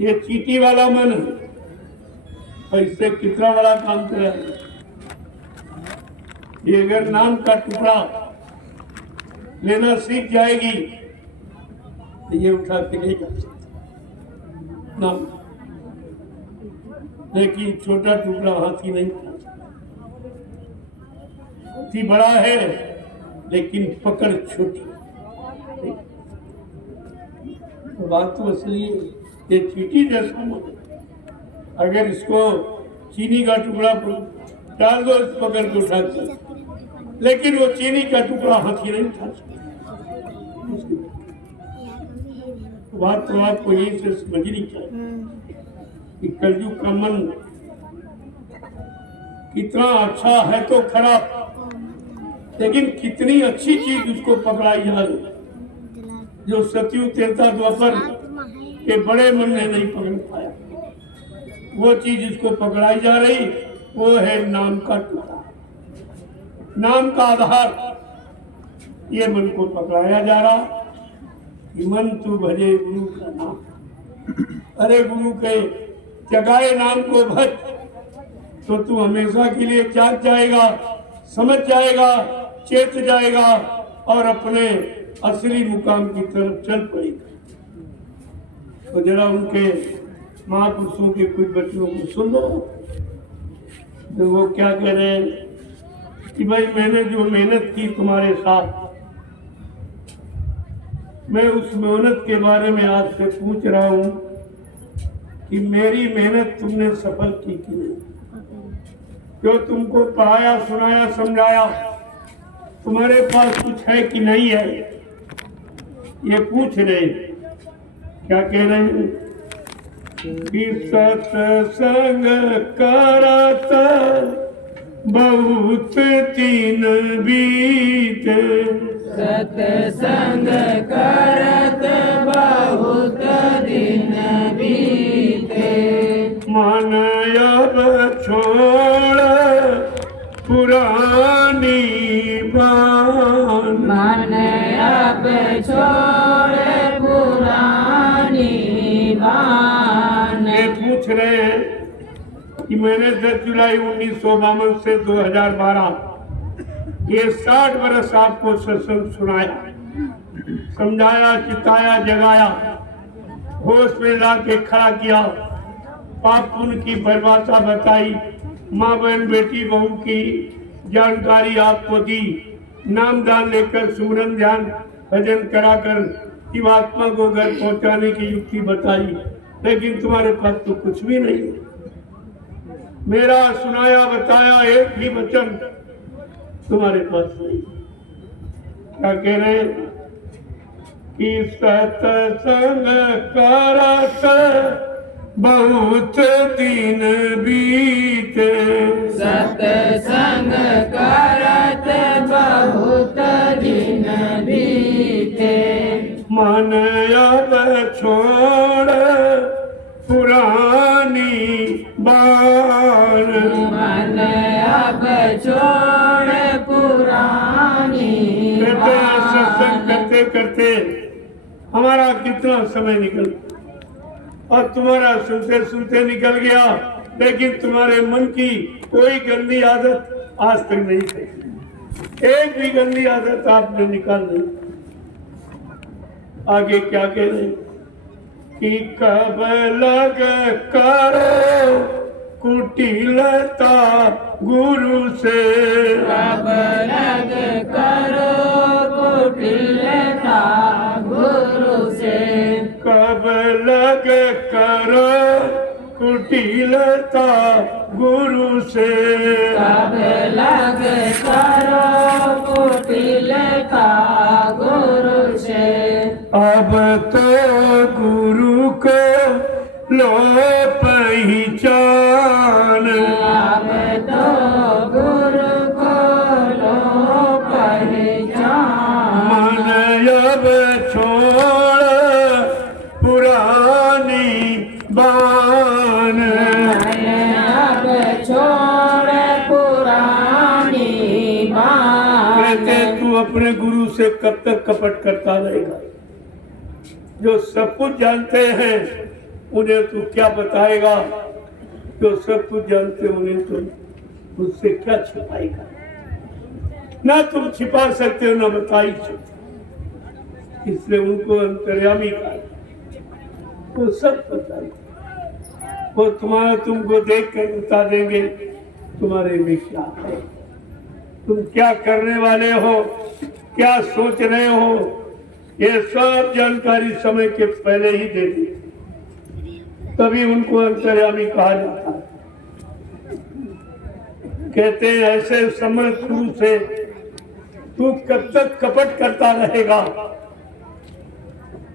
ये चींटी वाला मन है, और इससे कितना बड़ा काम करा। ये अगर नाम का टुकड़ा लेना सीख जाएगी तो ये उठा के ले जा सकती, ना, लेकिन छोटा टुकड़ा हाथी नहीं खा सकता। हाथी बड़ा है लेकिन पकड़ छोटी। तो बात तो असली है, ये चींटी जैसा है। अगर इसको चीनी का टुकड़ा डाल दो इस पकड़ को उठा कर, लेकिन वो चीनी का टुकड़ा हाथी नहीं खा सकता। बात तो आपको यही से समझनी चाहिए कि कलयुग का मन कितना अच्छा है तो खराब, लेकिन कितनी अच्छी चीज उसको पकड़ाई जा रही, जो सत्यु त्रेता द्वापर के बड़े मन ने नहीं पकड़ पाया। वो चीज इसको पकड़ाई जा रही, वो है नाम का टुकड़ा, नाम का आधार। ये मन को पकड़ाया जा रहा कि मन तू भजे गुरु का नाम। अरे गुरु के जगाए नाम को भज तो तू हमेशा के लिए जाग जाएगा, समझ जाएगा, चेत जाएगा और अपने असली मुकाम की तरफ चल पड़ेगा। तो जरा उनके महापुरुषों के कुछ बच्चों को सुन लो, तो वो क्या कह रहे हैं कि भाई मैंने जो मेहनत की तुम्हारे साथ, मैं उस मेहनत के बारे में आज से पूछ रहा हूं कि मेरी मेहनत तुमने सफल की कि नहीं। जो तुमको पढ़ाया, सुनाया, समझाया, तुम्हारे पास कुछ है कि नहीं है, ये पूछ रहे। क्या कह रहे हैं कि सत्संग करत बहुत दिन बीते, सत्संग करत बहुत दिन बीते, मन अब छोड़ पुरानी बान, मन अब छोड़ पुरानी बान। ये पूछ रहे हैं कि मैंने 10 जुलाई 1952 से 2012 ये 60 बरस आपको सत्संग सुनाया, समझाया, चिताया, जगाया, होश में ला के खड़ा किया, पाप पुण्य की परिभाषा बताई, माँ बहन बेटी बहू की जानकारी आपको दी, नाम दान लेकर सुमरन ध्यान भजन कराकर जीवात्मा को घर पहुंचाने की युक्ति बताई, लेकिन तुम्हारे पास तो कुछ भी नहीं है। मेरा सुनाया बताया एक भी वचन तुम्हारे पास नहीं। क्या कह रहे हैं कि सत्संग करत बहुत दिन बीते, सत्संग करत बहुत दिन बीते, मन अब छोड़ पुरानी बार, मन अब छोड़ पुरानी बार। सत्संग करते करते हमारा कितना समय निकल गया और तुम्हारा सुनते सुनते निकल गया, लेकिन तुम्हारे मन की कोई गंदी आदत आज तक नहीं थी। एक भी गंदी आदत आपने निकाल नहीं। आगे क्या कह रहे हैं कि कब लग करो कुटिलता गुरु से, कब लग करो कुटिलता गुरु से, कब लग करो कुटिलता गुरु से, कब लग करो कुटिलता गुरु से। अब तो गुरु को लो पहचान, अब तो गुरु को लो पहचान, मन अब छोड़ पुरानी बान, अब छोड़ पुरानी बात। कहते तू अपने गुरु से कब तक कपट करता रहेगा? जो सब कुछ जानते हैं उन्हें तू क्या बताएगा? जो सब कुछ जानते उन्हें तो मुझसे क्या छिपाएगा? ना तुम छिपा सकते हो ना बता ही सकते, इसलिए उनको अंतर्यामी का वो सब बताएगा। वो तुमको देख कर बता देंगे तुम्हारे में क्या है, तुम क्या करने वाले हो, क्या सोच रहे हो। ये सब जानकारी समय के पहले ही दे दी, तभी उनको अंतर्यामी कहा जाता है। कहते हैं ऐसे समय शुरू से तू कब तक कपट करता रहेगा,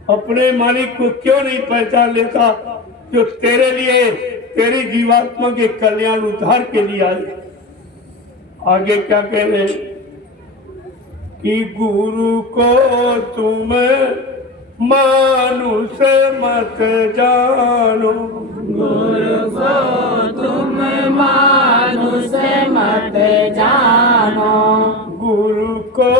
अपने मालिक को क्यों नहीं पहचान लेता जो तेरे लिए, तेरी जीवात्मा के कल्याण उद्धार के लिए आए। आगे क्या कह रहे कि गुरु को तुम मानुष मत जानो, गुरु को तुम मानुष मत जानो, गुरु को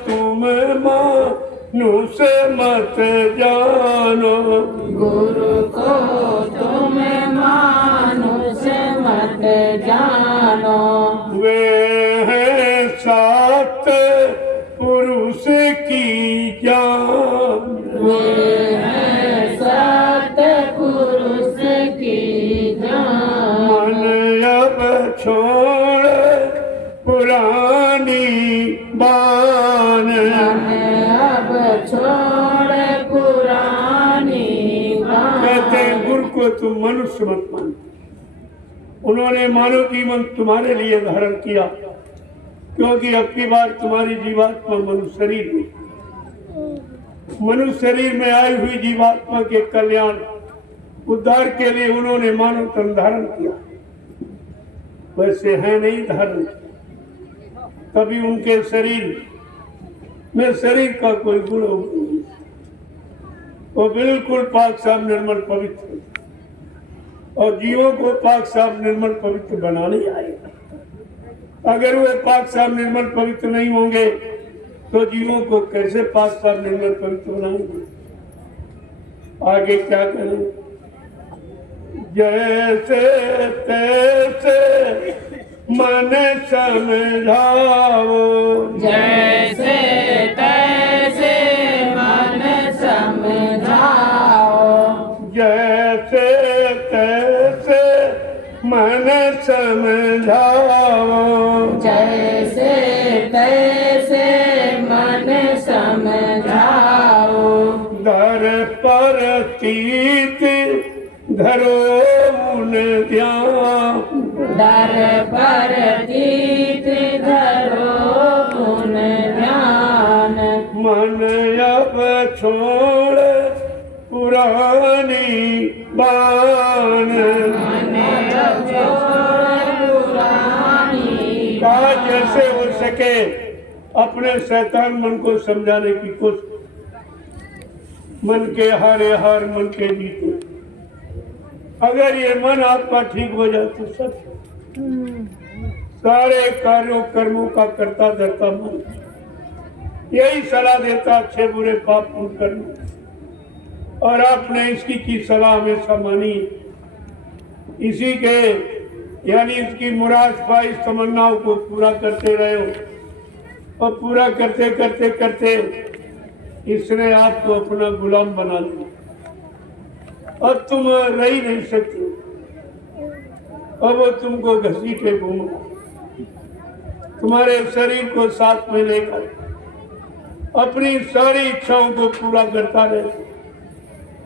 तुम मानुष मत जानो, गुरु को तुम मानुष मत जानो। वे हैं सात पुरुष की जान, वे हैं सतपुरुष की जान। मन अब छोड़ पुरानी बान, अब छोड़ पुरानी कहते हैं गुरु को तुम मनुष्य मत मान। उन्होंने मानव जीवन तुम्हारे लिए धारण किया, क्योंकि अब की बार तुम्हारी जीवात्मा मनुष्य शरीर में, मनुष्य शरीर में आई हुई जीवात्मा के कल्याण उद्धार के लिए उन्होंने मानव तन धारण किया। वैसे है नहीं धारण, तभी उनके शरीर में शरीर का कोई गुण नहीं, वो बिल्कुल पाक साफ निर्मल पवित्र, और जीवों को पाक साफ निर्मल पवित्र बनाने आएगा। अगर वे पाक साफ निर्मल पवित्र नहीं होंगे तो जीवों को कैसे पाक साफ निर्मल पवित्र बनाएंगे। आगे क्या करें, जैसे तैसे मन समझाओ, जैसे तैसे मन समझाओ, जैसे तैसे मन समझाओ, जैसे तैसे मन समझाओ। दर पर तीत धरो उन ध्यान, दर पर तीत धरो उन ध्यान। मन अब छोड़ पुरानी बान, मन अब छोड़ पुरानी कहा जैसे हो सके अपने शैतान मन को समझाने की कोशिश, मन के हारे हार मन के जीते। अगर ये मन आपका ठीक हो जाए तो सब सारे कार्यों कर्मों का करता धरता मन यही सलाह देता, अच्छे बुरे पाप पुण्य करना। और आपने इसकी की सलाह हमेशा मानी, इसी के यानी इसकी मुराद ख्वाहिश तमन्नाओं को पूरा करते रहे हो, और पूरा करते करते करते इसने आपको अपना गुलाम बना लिया। अब तुम रह ही नहीं सकते, अब वो तुमको घसीटे घूमा, तुम्हारे शरीर को साथ में लेकर अपनी सारी इच्छाओं को पूरा करता रहे।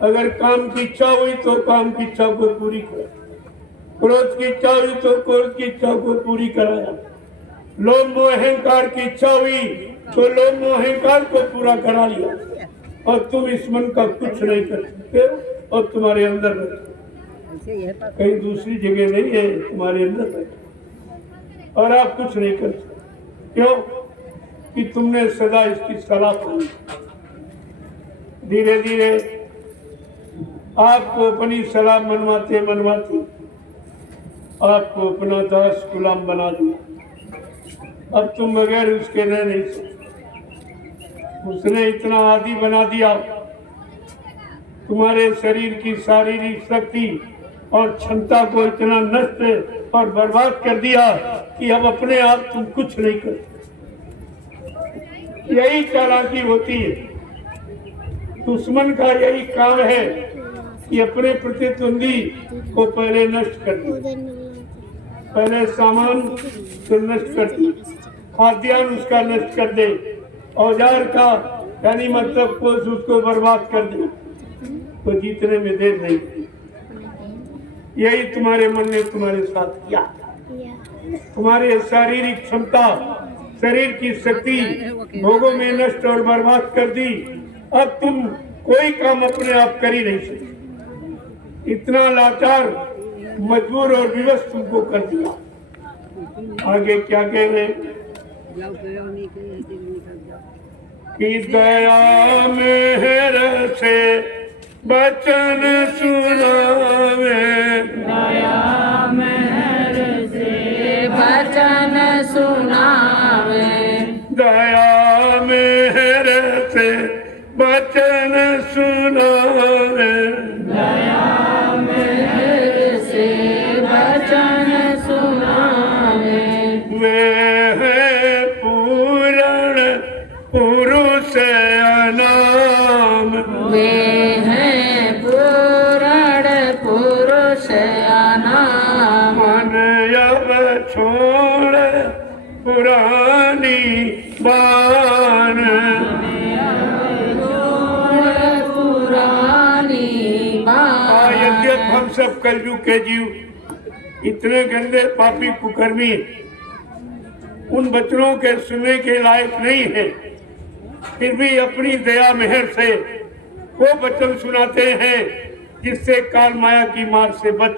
अगर काम की इच्छा हुई तो काम की इच्छा को पूरी कर, क्रोध की इच्छा हुई तो क्रोध की इच्छा को पूरी कराया, लोभ मोह अहंकार की इच्छा हुई तो लोभ मोह अहंकार को पूरा करा लिया। और तुम इस मन का कुछ नहीं कर सकते, और तुम्हारे अंदर बैठे, कहीं दूसरी जगह नहीं है, तुम्हारे अंदर बैठे, और आप कुछ नहीं कर सकते। क्यों कि तुमने सदा इसकी सलाह पाई। धीरे धीरे आपको अपनी सलाह मनवाते मनवाते आपको अपना दास गुलाम बना दिया। अब तुम बगैर उसके रह नहीं सकते। उसने इतना आदी बना दिया, तुम्हारे शरीर की शारीरिक शक्ति और क्षमता को इतना नष्ट और बर्बाद कर दिया कि अब अपने आप तुम कुछ नहीं कर। यही चालाकी होती है, दुश्मन का यही काम है कि अपने प्रतिद्वंदी को पहले नष्ट कर दे, पहले सामान को नष्ट कर दे, खाद्यान्न उसका नष्ट कर दे, औजार का यानी मतलब को उसको बर्बाद कर दे, तो जीतने में देर नहीं। यही तुम्हारे मन ने तुम्हारे साथ किया। तुम्हारे शारीरिक क्षमता, शरीर की शक्ति भोगों में नष्ट और बर्बाद कर दी। अब तुम कोई काम अपने आप कर ही नहीं सकते। इतना लाचार, मजबूर और विवश तुमको कर दिया। आगे क्या कह रहे कि दया मेहर से बचन सुनावे, दया मेहर से बचन सुनावे, दया मेहर से बचन सुनावे, दया मेहर से बचन सुनावे। वे है पूरण पुरुष अनाम, वे हैं पूर्ण पुरुष अनाम, मन अब छोड़ पुरानी बान, पुरानी बात। यद्यप हम सब कलयुग के जीव इतने गंदे पापी कुकर्मी उन बचनों के सुनने के लायक नहीं है, फिर भी अपनी दया मेहर से वो वचन सुनाते हैं जिससे काल माया की मार से बच।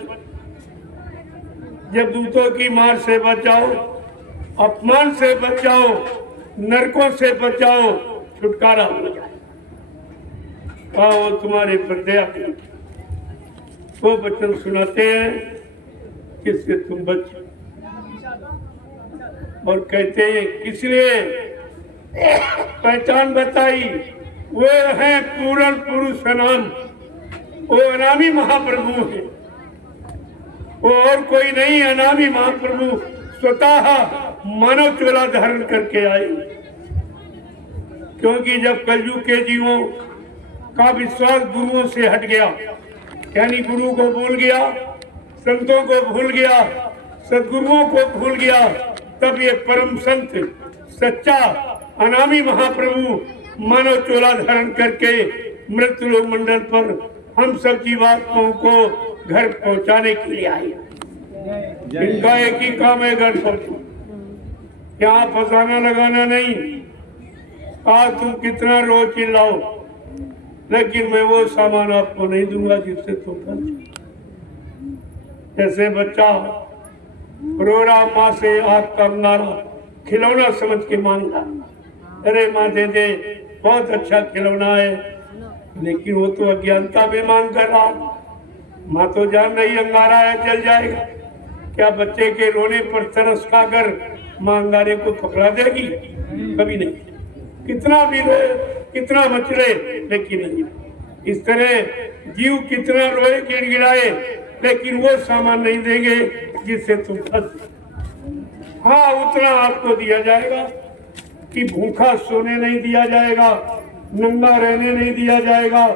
जब दूतों की मार से बचाओ, अपमान से बचाओ, नरकों से बचाओ, छुटकारा हो जाए। आओ तुम्हारे पर दया करें। वो वचन सुनाते हैं जिससे तुम बचो, और कहते हैं किसलिए पहचान बताई, वो है पूर्ण पुरुष नाम, वो अनामी महाप्रभु है, वो और कोई नहीं। अनामी महाप्रभु स्वतः मानव चोला धारण करके आए, क्योंकि जब कलयुग के जीवों का विश्वास गुरुओं से हट गया, यानी गुरु को भूल गया, संतों को भूल गया, सदगुरुओं को भूल गया, तब ये परम संत सच्चा अनामी महाप्रभु मानव चोला धारण करके मृत्यु मंडल पर हम सब जीवात्माओं को घर पहुंचाने के लिए आए। इनका एक ही काम है, घर पहुंचो, यहाँ फसाना लगाना नहीं। आज तुम कितना रोज चिल्लाओ, लेकिन मैं वो सामान आपको नहीं दूंगा जिससे तुम खर्च। जैसे बच्चा रो रहा, माँ से आँख करना, खिलौना समझ के मांगता, अरे माँ दे दे, बहुत अच्छा खिलौना है, लेकिन वो तो अज्ञानता में मांग कर रहा। माँ तो जान रही अंगारा है, जल जाएगा। क्या बच्चे के रोने पर तरस खाकर माँ अंगारे को पकड़ा देगी? कभी नहीं। कितना भी रोए, कितना मचले, लेकिन नहीं। इस तरह जीव कितना रोए, गिड़गिड़ाए, लेकिन वो सामान नहीं देंगे जिससे तुम फंस। हाँ, उतना आपको दिया जाएगा कि भूखा सोने नहीं दिया जाएगा, नंगा रहने नहीं दिया जाएगा,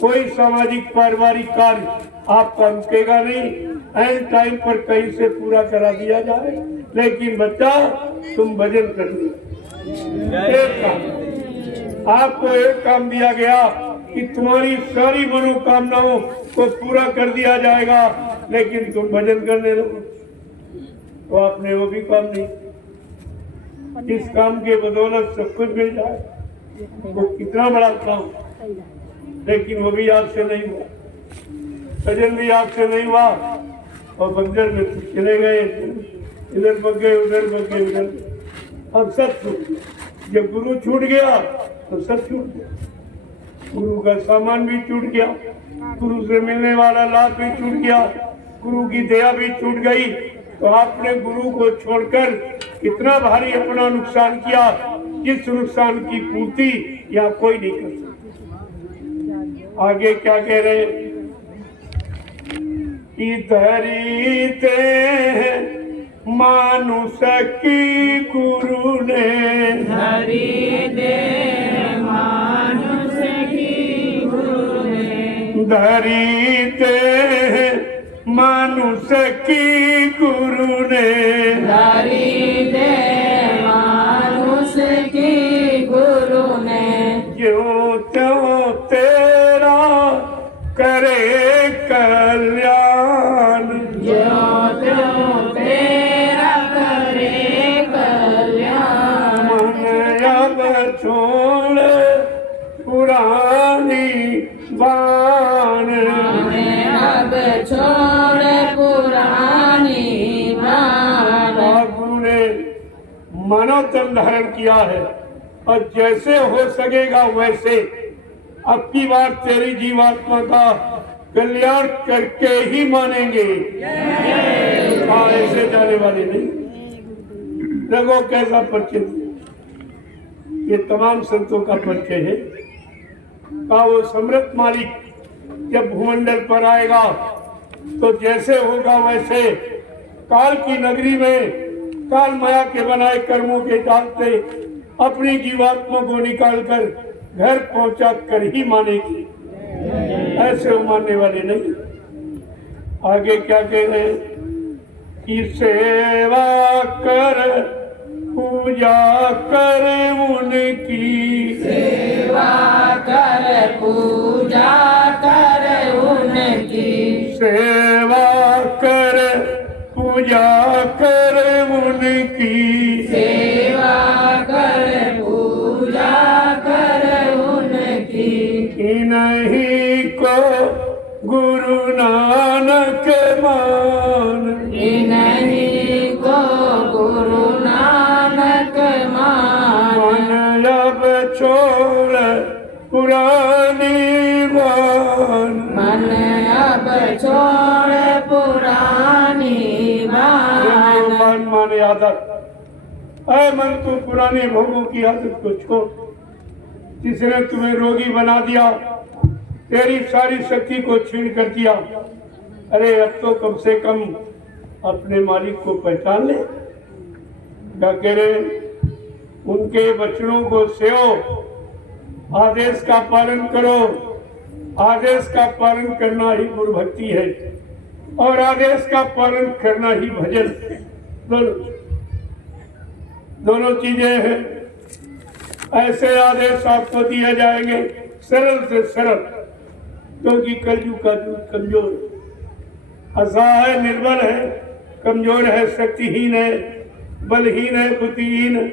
कोई सामाजिक पारिवारिक कार्य आपका रुकेगा नहीं। एंड टाइम पर कहीं से पूरा करा दिया जाए, लेकिन बच्चा तुम भजन कर लो। एक काम, आपको एक काम दिया गया कि तुम्हारी सारी मनोकामनाओं को पूरा कर दिया जाएगा, लेकिन तुम भजन करने लगो, तो आपने वो भी काम नहीं। इस काम के बदौलत सब कुछ मिल जाए, वो कितना बड़ा काम, लेकिन वो भी आपसे नहीं हुआ, भजन भी आपसे नहीं हुआ, और बंजर में कुछ चले गए, इधर बग गए, उधर बग गए, उधर। अब सब छूट गया। जब गुरु छूट गया तो सब छूट गया। गुरु का सामान भी छूट गया, गुरु से मिलने वाला लाभ भी छूट गया, गुरु की दया भी छूट गई। तो आपने गुरु को छोड़कर कितना भारी अपना नुकसान किया, जिस नुकसान की पूर्ति यहाँ कोई नहीं कर सकता। आगे क्या कह रहे हैं कि धरी ते मानुष की गुरु ने, धरी दे मानुष की गुरु ने, धरी दे मनुष्य की गुरु ने, धरी दे मनुष्य की गुरु ने, जो त्यों तेरा करे कल्याण, जो त्यों तेरा करे कल्याण। मन अब छोड़ पुरानी बाण, अब छोड़ पुरानी बात। बाबू ने मानव तन धारण किया है और जैसे हो सकेगा वैसे अब की बार तेरी जीवात्मा का कल्याण करके ही मानेंगे। हाँ, ऐसे जाने वाले नहीं। देखो कैसा परिचय, ये तमाम संतों का परिचय है। का वो समृद्ध मालिक जब भूमंडल पर आएगा तो जैसे होगा वैसे काल की नगरी में काल माया के बनाए कर्मों के जाल से अपनी जीवात्मा को निकालकर घर पहुंचा कर ही मानेगी। ऐसे वो मानने वाले नहीं। आगे क्या कह रहे हैं कि सेवा कर पूजा कर उनकी, सेवा कर पूजा कर उनकी, सेवा कर पूजा कर उनकी, सेवा कर पूजा कर उनकी। इन्हीं को गुरु नानक मान, इन्हीं को गुरु नानक मान। मन अब छोड़ पुरानी बान, मन अब छोड़ पुरानी बान। माने आदत, अरे मन तू पुराने भोगों की आदत को छोड़, जिसने तुम्हें रोगी बना दिया, तेरी सारी शक्ति को छीन कर दिया। अरे अब तो कम से कम अपने मालिक को पहचान ले। क्या कह रहे, उनके वचनों को सेओ, आदेश का पालन करो। आदेश का पालन करना ही गुरु भक्ति है और आदेश का पालन करना ही भजन। दोनों चीजें हैं। ऐसे आदेश आपको दिए जाएंगे सरल से सरल, क्योंकि कलयुग का युग कमजोर है, असहाय, निर्बल है, कमजोर है, शक्तिहीन है, बलहीन है, बुद्धिहीन है।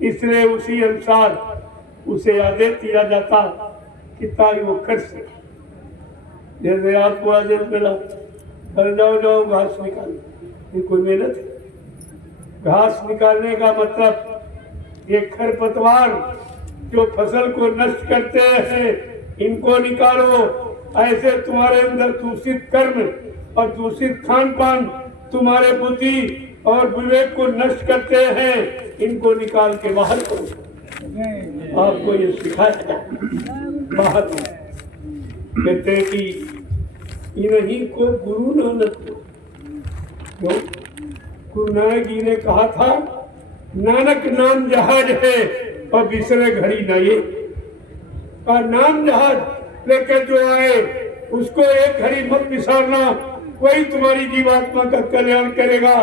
इसलिए उसी अनुसार उसे आदेश दिया जाता कि ताकि वो कर सके। जैसे आपको आदेश मिला, कर जाओ घास निकालो, ये कोई मेहनत है? घास निकालने का मतलब ये खरपतवार जो फसल को नष्ट करते हैं, इनको निकालो। ऐसे तुम्हारे अंदर दूषित कर्म और दूषित खान पान तुम्हारे बुद्धि और विवेक को नष्ट करते हैं, इनको निकाल के बाहर करो। आपको ये सिखाया जाए बाहर। कहते हैं कि इन्हीं को गुरु नानक को, क्यों? गुरु नानक जी ने कहा था, नानक नाम जहाज है और बिसरे घड़ी नहीं। का नाम जहाज लेकर जो आए उसको एक घड़ी मत बिसारना, वही तुम्हारी जीवात्मा का कल्याण करेगा।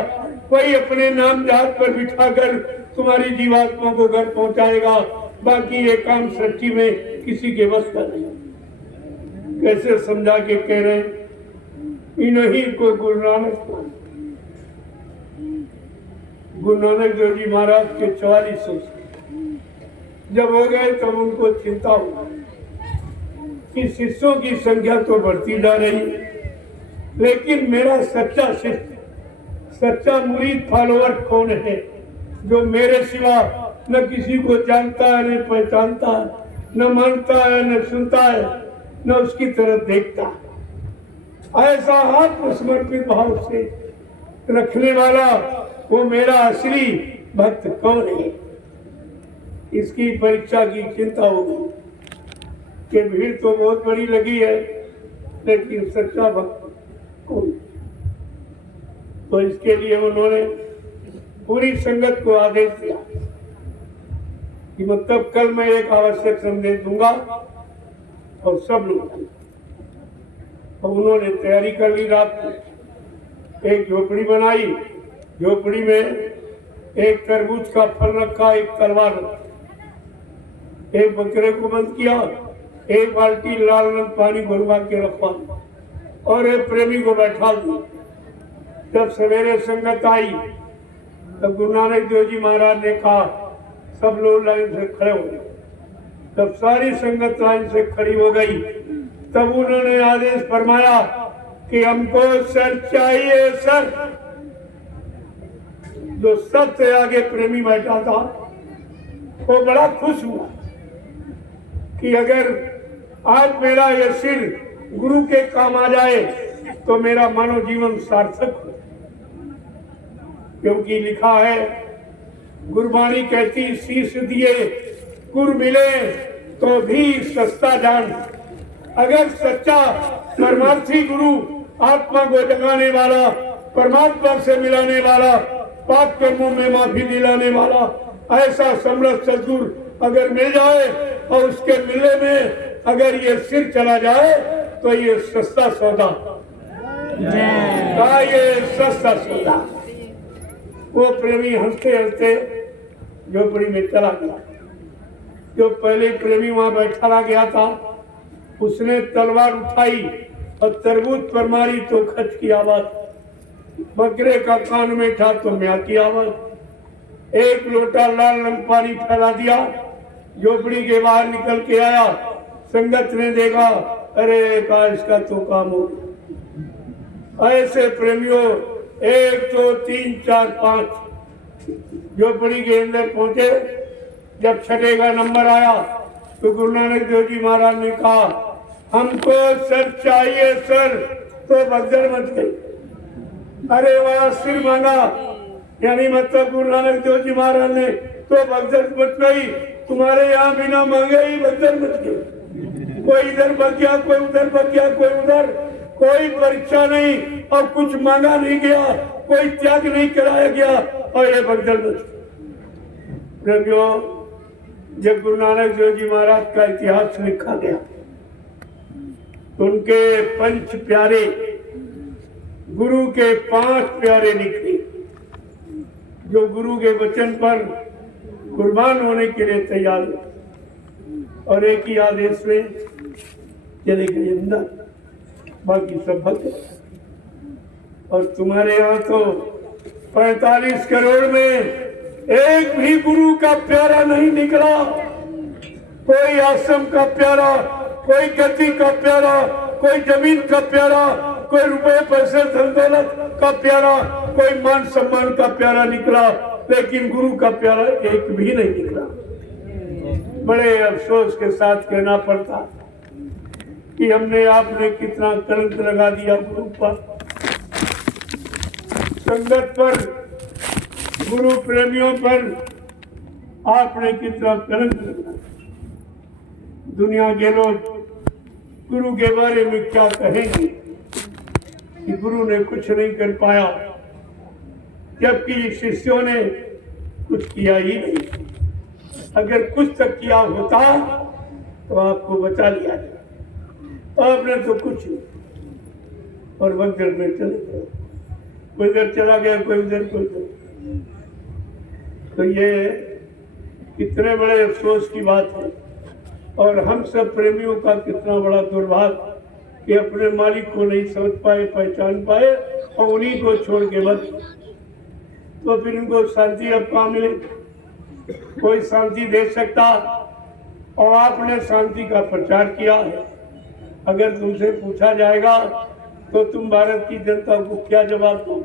वही अपने नाम जहाज पर बिठाकर तुम्हारी जीवात्मा को घर पहुंचाएगा। बाकी ये काम सृष्टि में किसी के बस का नहीं। कैसे समझा के कह रहे हैं, इन्हीं को गुरु नानक मान। गुरु नानक देव जी महाराज के 4400 जब हो गए तब उनको चिंता हुई कि शिष्यों की संख्या तो बढ़ती जा रही है, लेकिन मेरा सच्चा शिष्य, सच्चा मुरीद, फॉलोअर कौन है जो मेरे सिवा न किसी को जानता है, न पहचानता है, न मानता है, न सुनता है, न उसकी तरफ देखता है। ऐसा आत्मसमर्पित भाव से रखने वाला वो मेरा असली भक्त कौन है? इसकी परीक्षा की चिंता होगी कि भीड़ तो बहुत बड़ी लगी है, लेकिन सच्चा भक्त कौन? तो इसके लिए उन्होंने पूरी संगत को आदेश दिया कि मतलब कल मैं एक आवश्यक संदेश दूंगा और सब लोग तो उन्होंने तैयारी कर ली रात को, एक झोपड़ी बनाई, झोपड़ी में एक तरबूज का फल रखा, एक तलवार रखी, एक बकरे को बंद किया, एक बाल्टी लाल रंग पानी भरवा के रखवा और एक प्रेमी को बैठा दिया। जब सवेरे संगत आई तब गुरु नानक देव जी महाराज ने कहा सब लोग लाइन से खड़े हो गए। जब सारी संगत लाइन से खड़ी हो गई तब उन्होंने आदेश फरमाया कि हमको सर चाहिए सर। जो सबसे आगे प्रेमी बैठा था वो बड़ा खुश हुआ कि अगर आज मेरा यह सिर गुरु के काम आ जाए तो मेरा मानव जीवन सार्थक हो, क्योंकि लिखा है गुरबाणी कहती शीश दिए गुरु मिले तो भी सस्ता जान। अगर सच्चा परमार्थी गुरु, आत्मा को जगाने वाला, परमात्मा से मिलाने वाला, पाप कर्मों में माफी दिलाने वाला ऐसा समर्थ सदगुरु अगर मिल जाए और उसके मिलने में अगर ये सिर चला जाए तो ये सस्ता सौदा, ये सस्ता सौदा। वो प्रेमी हंसते हंसते झोपड़ी में चला गया। जो पहले प्रेमी वहां बैठा रह गया था उसने तलवार उठाई और तरबूज पर मारी तो खच की आवाज, बकरे का कान में था तो म्यां की आवाज। एक लोटा लाल रंग पानी फैला दिया, झोपड़ी के बाहर निकल के आया। संगत ने देखा, अरे का इसका तो काम हो गया। ऐसे प्रेमियों 1 2 3 4 5 झोपड़ी के अंदर पहुंचे। जब छठे का नंबर आया तो गुरु नानक देव जी महाराज ने कहा हमको सर चाहिए सर, तो भगदड़ मच गई। अरे वहां सिर मांगा, यानी मतलब गुरु नानक देव जी महाराज ने तो भगदड़ मच गई। तुम्हारे यहाँ बिना मांगे ही भगदड़ मच गई। कोई इधर बच गया, कोई उधर बच गया, कोई उधर, कोई परीक्षा नहीं और कुछ मांगा नहीं गया, कोई त्याग नहीं कराया गया और ये भगदड़ मच गई। जब गुरु नानक देव जी महाराज का इतिहास लिखा गया तो उनके 5 प्यारे, गुरु के 5 प्यारे निकले जो गुरु के वचन पर कुर्बान होने के लिए तैयार हुए और एक ही आदेश में चले गए अंदर, बाकी सब भक्त। और तुम्हारे यहाँ तो 45 करोड़ में एक भी गुरु का प्यारा नहीं निकला। कोई आश्रम का प्यारा, कोई गति का प्यारा, कोई जमीन का प्यारा, कोई रुपए पैसे धन दौलत का प्यारा, कोई मान सम्मान का प्यारा निकला, लेकिन गुरु का प्यारा एक भी नहीं निकला। बड़े अफसोस के साथ कहना पड़ता कि हमने आपने कितना कलंक लगा दिया गुरु पर, संगत पर, गुरु प्रेमियों पर आपने कितना कलंक लगाया। दुनिया के लोग गुरु के बारे में क्या कहेंगे कि गुरु ने कुछ नहीं कर पाया, जबकि शिष्यों ने कुछ किया ही नहीं। अगर कुछ तक किया होता तो आपको बचा लिया जाए, आपने तो कुछ नहीं। और बंदर में चले गए, कोई इधर चला गया, कोई उधर, कोई उधर। तो ये कितने बड़े अफसोस की बात है और हम सब प्रेमियों का कितना बड़ा दुर्भाग्य कि अपने मालिक को नहीं समझ पाए, पहचान पाए और उन्हीं को छोड़ के बस। तो फिर इनको शांति अब कहाँ मिले? कोई शांति दे सकता? और आपने शांति का प्रचार किया है। अगर तुमसे पूछा जाएगा तो तुम भारत की जनता को क्या जवाब दो?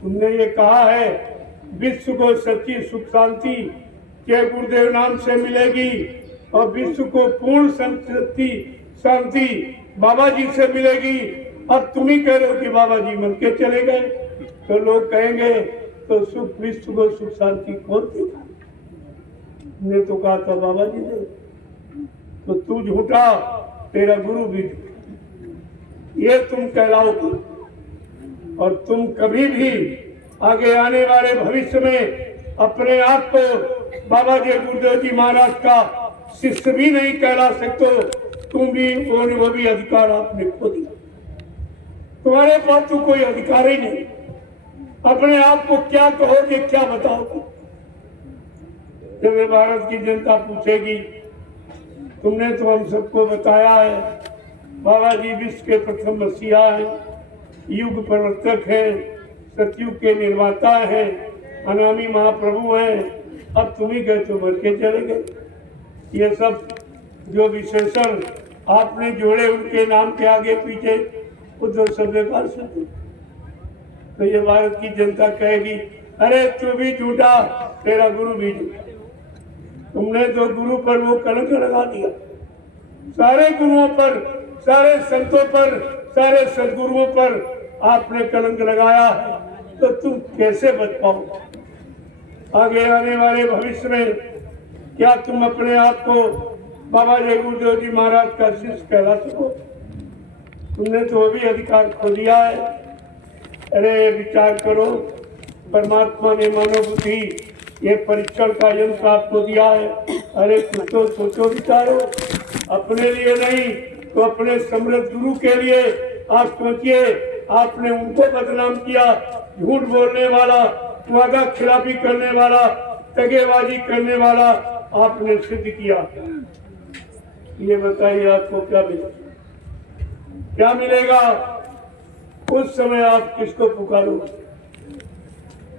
तुमने ये कहा है विश्व को सच्ची सुख शांति के गुरुदेव नाम से मिलेगी और विश्व को पूर्ण शांति बाबा जी से मिलेगी। अब तुम ही कह रहे हो कि बाबा जी मर के चले गए, तो लोग कहेंगे तो सुख विश्व को सुख शांति कौन देगा? ने तो कहा था बाबा जी ने, तो तू झूठा, तेरा गुरु भी झूठा, ये तुम कहलाओगे। और तुम कभी भी आगे आने वाले भविष्य में अपने आप को बाबा जी गुरुदेव जी महाराज का शिष्य भी नहीं कहला सकते। तुम भी वो भी अधिकार आपने खो दिया। तुम्हारे पास तो कोई अधिकार ही नहीं। अपने आप को क्या कहोगे, क्या बताओगे? जब भारत की जनता पूछेगी, तुमने तो हम सबको बताया है बाबा जी विश्व के प्रथम मसीहा है, युग प्रवर्तक है, सतयुग के निर्माता है, अनामी महाप्रभु हैं, अब तुम ही गए तो मर के चले गए। ये सब जो विशेषण आपने जोड़े उनके नाम के आगे पीछे, वो तो सब बेकार से। तो ये भारत की जनता कहेगी, अरे तू भी झूठा, तेरा गुरु भी झूठा। तुमने तो गुरु पर वो कलंक लगा दिया। सारे गुरुओं पर, सारे संतों पर, सारे सदगुरुओं पर आपने कलंक लगाया, तो तुम कैसे बच पाओ? आगे आने वाले भविष्य में क्या तुम अपने आप को बाबा जय गुरुदेव जी महाराज का शिष्य कहला सको? तुमने तो वो भी अधिकार खो दिया है। अरे विचार करो, परमात्मा ने मानव बुद्धि ये परीक्षण का यंत्र आपको दिया है। अरे कुछ तो सोचो, विचारो। अपने लिए नहीं तो अपने समृद्ध गुरु के लिए आप सोचिए। आपने उनको बदनाम किया, झूठ बोलने वाला, वादा खिलाफी करने वाला, दगेबाजी करने वाला आपने सिद्ध किया। ये बताइए आपको क्या मिलेगा? क्या मिलेगा? उस समय आप किसको पुकारोगे?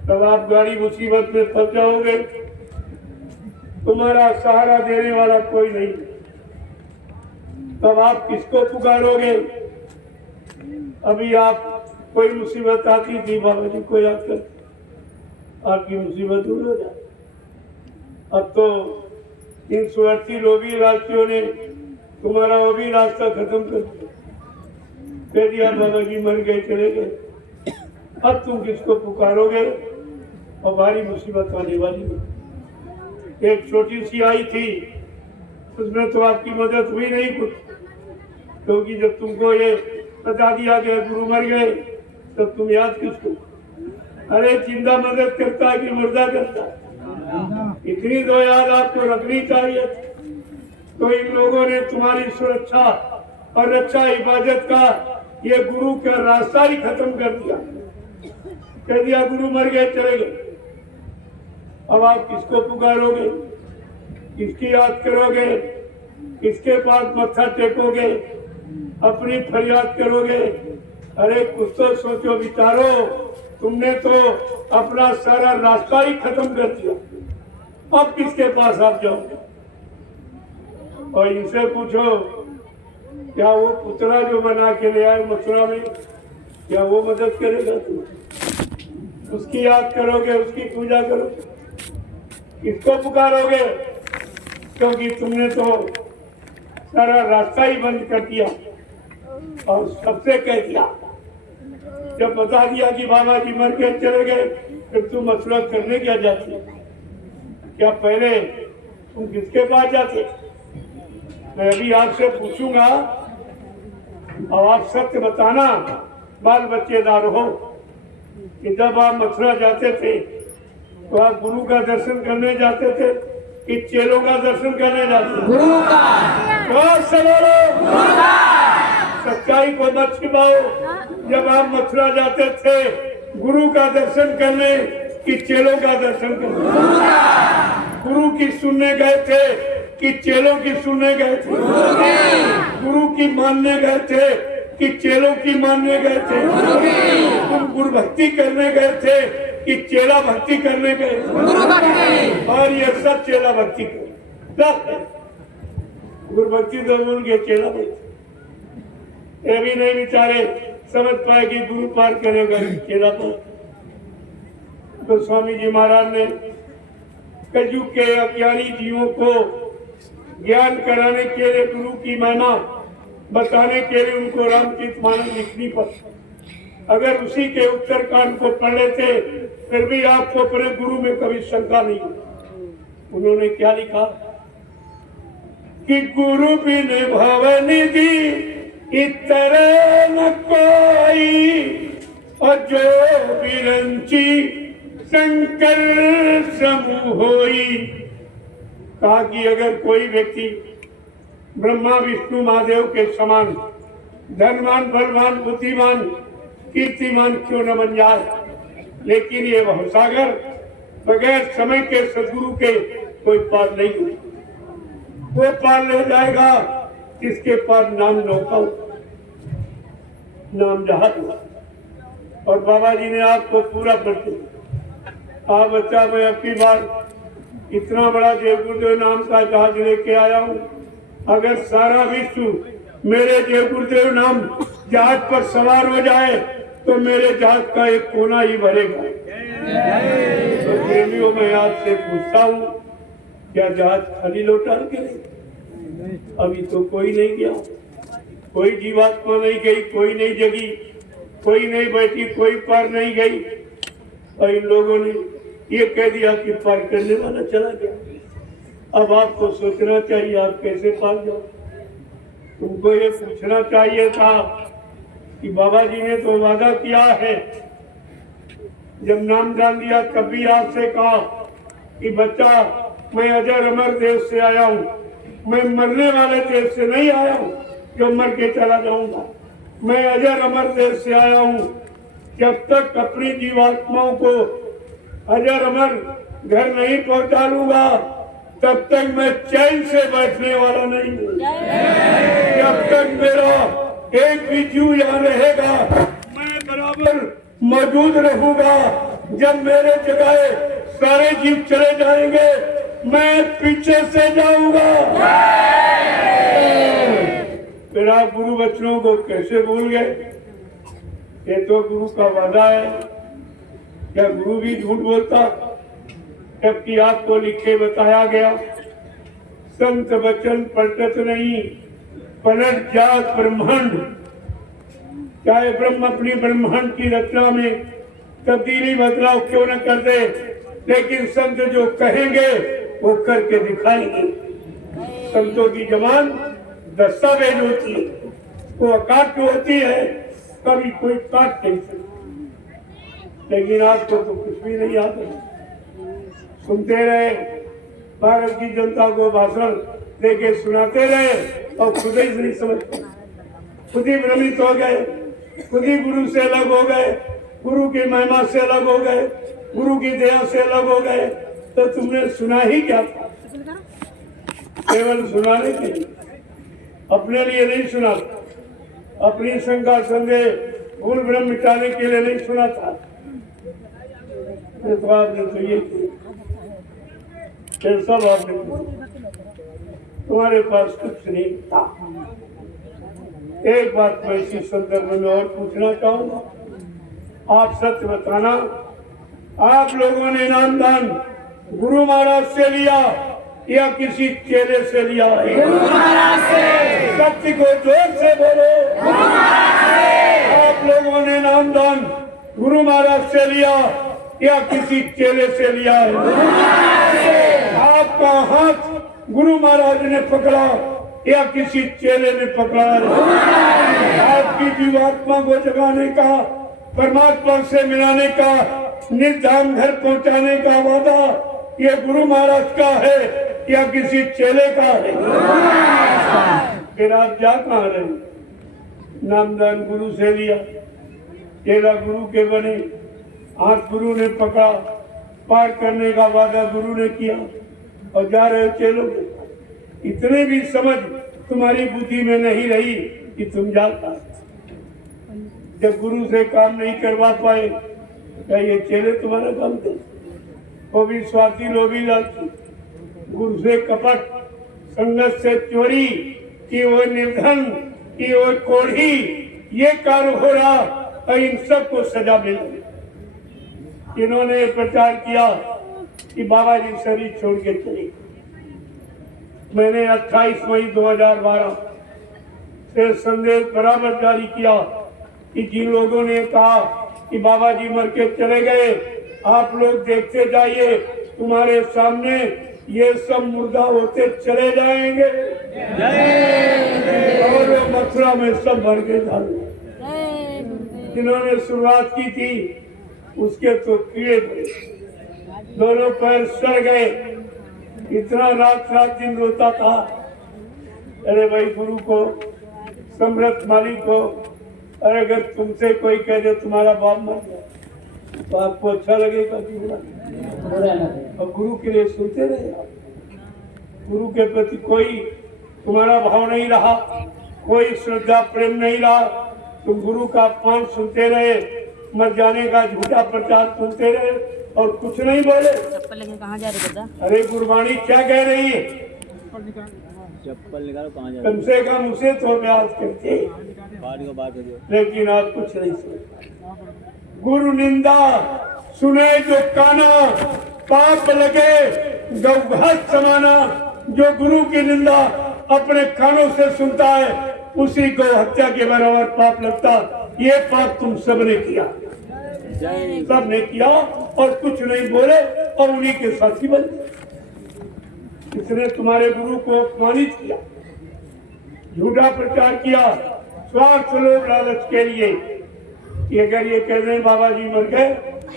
तब आप गाड़ी मुसीबत में फंस जाओगे, तुम्हारा सहारा देने वाला कोई नहीं। तब आप किसको पुकारोगे? अभी आप कोई मुसीबत आती थी, बाबा जी को याद कर आपकी मुसीबत दूर हो जाए। अब तो इन स्वार्थी लोभी राष्ट्रियों ने तुम्हारा वो भी रास्ता खत्म कर दिया। बाबा जी मर गए, चले गए। अब तुम किसको पुकारोगे? और भारी मुसीबत आने वाली है। एक छोटी सी आई थी, उसमें तो आपकी मदद हुई नहीं कुछ, क्योंकि जब तुमको ये बता दिया गया गुरु मर गए, तब तुम याद किसको? अरे जिंदा मदद करता है कि मुर्दा करता है? इतनी तो याद आपको रखनी चाहिए। तो इन लोगों ने तुम्हारी सुरक्षा और रक्षा हिफाजत का ये गुरु का रास्ता ही खत्म कर दिया। कह दिया गुरु मर गए, चले गए। अब आप किसको पुकारोगे? किसकी याद करोगे? किसके पास मत्था टेकोगे? अपनी फरियाद करोगे? अरे कुछ तो सोचो, विचारो। तुमने तो अपना सारा रास्ता ही खत्म कर दिया। अब किसके पास आप जाओगे? और इनसे पूछो, क्या वो पुतला जो बना के ले आए मथुरा में, क्या वो मदद करेगा तुम्हें? उसकी याद करोगे, उसकी पूजा करोगे, किसको पुकारोगे? क्योंकि तुमने तो सारा रास्ता ही बंद कर दिया और सबसे कह दिया। जब बता दिया कि बाबा जी मर के चले गए, फिर तुम मसला करने क्या जाते? क्या पहले तुम किसके पास जाते? मैं अभी आपसे पूछूंगा और आप सत्य बताना, बाल बच्चेदार हो, कि जब आप मथुरा जाते थे तो आप गुरु का दर्शन करने जाते थे कि चेलों का दर्शन करने जाते थे? गुरु का। सच्चाई को मत छिपाओ। जब आप मथुरा जाते थे गुरु का दर्शन करने कि चेलों का दर्शन करने? गुरु की सुनने गए थे कि चेलों की सुनने गए थे? गुरु की मानने गए थे कि चेलों की मानने गए थे? तुम गुरु भक्ति करने गए थे कि चेला भक्ति करने गए? और ये सब चेला भक्ति कर, गुरु भक्ति तो भूल गए, चेला भक्ति ये भी नहीं विचारे समझ पाए कि गुरु पार करेगा चेला पार। तो स्वामी जी महाराज ने कलयुग के अज्ञानी जीवों को ज्ञान कराने के लिए, गुरु की महिमा बताने के लिए उनको रामचरितमानस लिखनी पड़ी। अगर उसी के उत्तरकांड को पढ़ लेते फिर भी आपको अपने गुरु में कभी शंका नहीं। उन्होंने क्या लिखा कि गुरु बिन भवनिधि इतर न कोई, और जो बिरंची शंकर समूह होई। कहा कि अगर कोई व्यक्ति ब्रह्मा विष्णु महादेव के समान धनवान, बलवान, बुद्धिमान कीर्तिमान क्यों न बन जाए, लेकिन ये भवसागर बगैर समय के सदगुरु के कोई पार नहीं हुई। वो पार ले जाएगा जिसके पास नाम नौका हो, नाम जहाज हो। और बाबा जी ने आपको पूरा कर दिया। आप बच्चा, मैं अब की बार इतना बड़ा जय गुरुदेव नाम का जहाज लेके आया हूँ। अगर सारा विश्व मेरे जय गुरुदेव नाम जहाज पर सवार हो जाए तो मेरे जहाज का एक कोना ही भरेगा। तो प्रेमियों, मैं आपसे पूछता हूँ, क्या जहाज खाली लौटा के? अभी तो कोई नहीं गया, कोई जीवात्मा नहीं गई, कोई नहीं जगी, कोई नहीं बैठी, कोई पार नहीं गई। और इन लोगों ने ये कह दिया कि पार करने वाला चला गया। अब आपको सोचना चाहिए आप कैसे पार जाओ। तुमको ये पूछना चाहिए था कि बाबा जी ने तो वादा किया है, जब नाम जान दिया तब भी आपसे कहा कि बच्चा, मैं अजर अमर देश से आया हूँ, मैं मरने वाले देश से नहीं आया हूँ जो मर के चला जाऊंगा। मैं अजर अमर देश से आया हूँ। जब तक अपनी जीवात्माओं को अजर अमर घर नहीं पहुंचा लूंगा तब तक मैं चैन से बैठने वाला नहीं हूँ। जब तक मेरा एक भी जीव यहाँ रहेगा मैं बराबर मौजूद रहूंगा। जब मेरे जगह सारे जीव चले जाएंगे मैं पीछे से जाऊंगा। फिर आप गुरु वचनों को कैसे भूल गए? ये तो गुरु का वादा है। क्या गुरु भी झूठ बोलता? जबकि आपको लिखे बताया गया, संत वचन पलटत नहीं, पलट जात ब्रह्मांड। चाहे ब्रह्म अपनी ब्रह्मांड की रचना में तब्दीली बदलाव क्यों न कर दे, लेकिन संत जो कहेंगे वो करके दिखाएंगे। संतों की जबान दस्तावेज होती है, वो अकाट होती है, कभी कोई काट नहीं सकता। लेकिन आपको तो कुछ भी नहीं आता। सुनते रहे, भारत की जनता को भाषण देके सुनाते रहे और खुद ही नहीं समझते, खुद ही भ्रमित हो गए, खुद ही गुरु से अलग हो गए, गुरु की महिमा से अलग हो गए, गुरु की दया से अलग हो गए। तो तुमने सुना ही क्या था? केवल सुनाने के लिए, अपने लिए नहीं सुना, अपनी शंका संदेह भूल भ्रम मिटाने के लिए नहीं सुना था। तो आपने तो ये सब आपने तुम्हारे पास कुछ नहीं था। एक बात मैं इसी संदर्भ में और पूछना चाहूंगा, आप सत्य बताना, आप लोगों ने नामदान गुरु महाराज से लिया या किसी चेले से लिया है? सत्य को जोर से बोलो। आप लोगों ने नामदान गुरु महाराज से लिया या किसी चेले से लिया है? आपका हाथ गुरु महाराज ने पकड़ा या किसी चेले ने पकड़ा है? आपकी जीवात्मा को जगाने का, परमात्मा से मिलाने का, निर्धाम घर पहुंचाने का वादा ये गुरु महाराज का है या किसी चेले का है? फिर आप जा कहाँ रहे? नामदान गुरु से लिया, चेला गुरु के बने, हाथ गुरु ने पकड़ा, पार करने का वादा गुरु ने किया और जा रहे चेलों के। इतने भी समझ तुम्हारी बुद्धि में नहीं रही कि तुम जाता। जब गुरु से काम नहीं करवा पाए, क्या ये चेले तुम्हारा काम थे? वो भी स्वार्थी, लोभी, लालची, गुरु से कपट, संगत से चोरी की, वो निर्धन की, वो कोढ़ी, ये कार्य हो रहा और इन सबको सजा मिल गई। इन्होंने प्रचार किया कि बाबा जी शरीर छोड़ के चले। मैंने 28 मई 2012 से संदेश बराबर जारी किया कि जिन लोगों ने कहा कि बाबा जी मर के चले गए, आप लोग देखते जाइए, तुम्हारे सामने ये सब मुर्दा होते चले जाएंगे और मथुरा में सब मर के डाले। जिन्होंने शुरुआत की थी उसके तो कीड़े दोनों पैर सड़ गए। इतना रात दिन रोता था। अरे भाई, गुरु को, समर्थ मालिक को और अगर तुमसे कोई कह दे तुम्हारा बाप मर गया तो आपको अच्छा लगेगा कि बुरा? और गुरु के लिए सुनते रहे आप। गुरु के प्रति कोई तुम्हारा भाव नहीं रहा, कोई श्रद्धा प्रेम नहीं रहा, तुम गुरु का अपमान सुनते रहे, मर जाने का झूठा प्रचार सुनते रहे और कुछ नहीं बोले। चप्पल लेके कहाँ जा रहे दादा? अरे गुरबाणी क्या कह रही है? चप्पल निकालो, कहाँ जा कम से कम उसे तो अभ्यास करते, बात करिए। लेकिन आप कुछ नहीं सुनते। गुरु निंदा सुने जो काना, पाप लगे गौघात समाना। जो गुरु की निंदा अपने कानों से सुनता है उसी को हत्या के बराबर पाप लगता। ये पाप तुम सबने किया, सबने किया और कुछ नहीं बोले और उन्हीं के साथी बने। इसने तुम्हारे गुरु को अपमानित किया, झूठा प्रचार किया, स्वार्थ लोभ लालच के लिए कि अगर ये कह रहे बाबा जी मर गए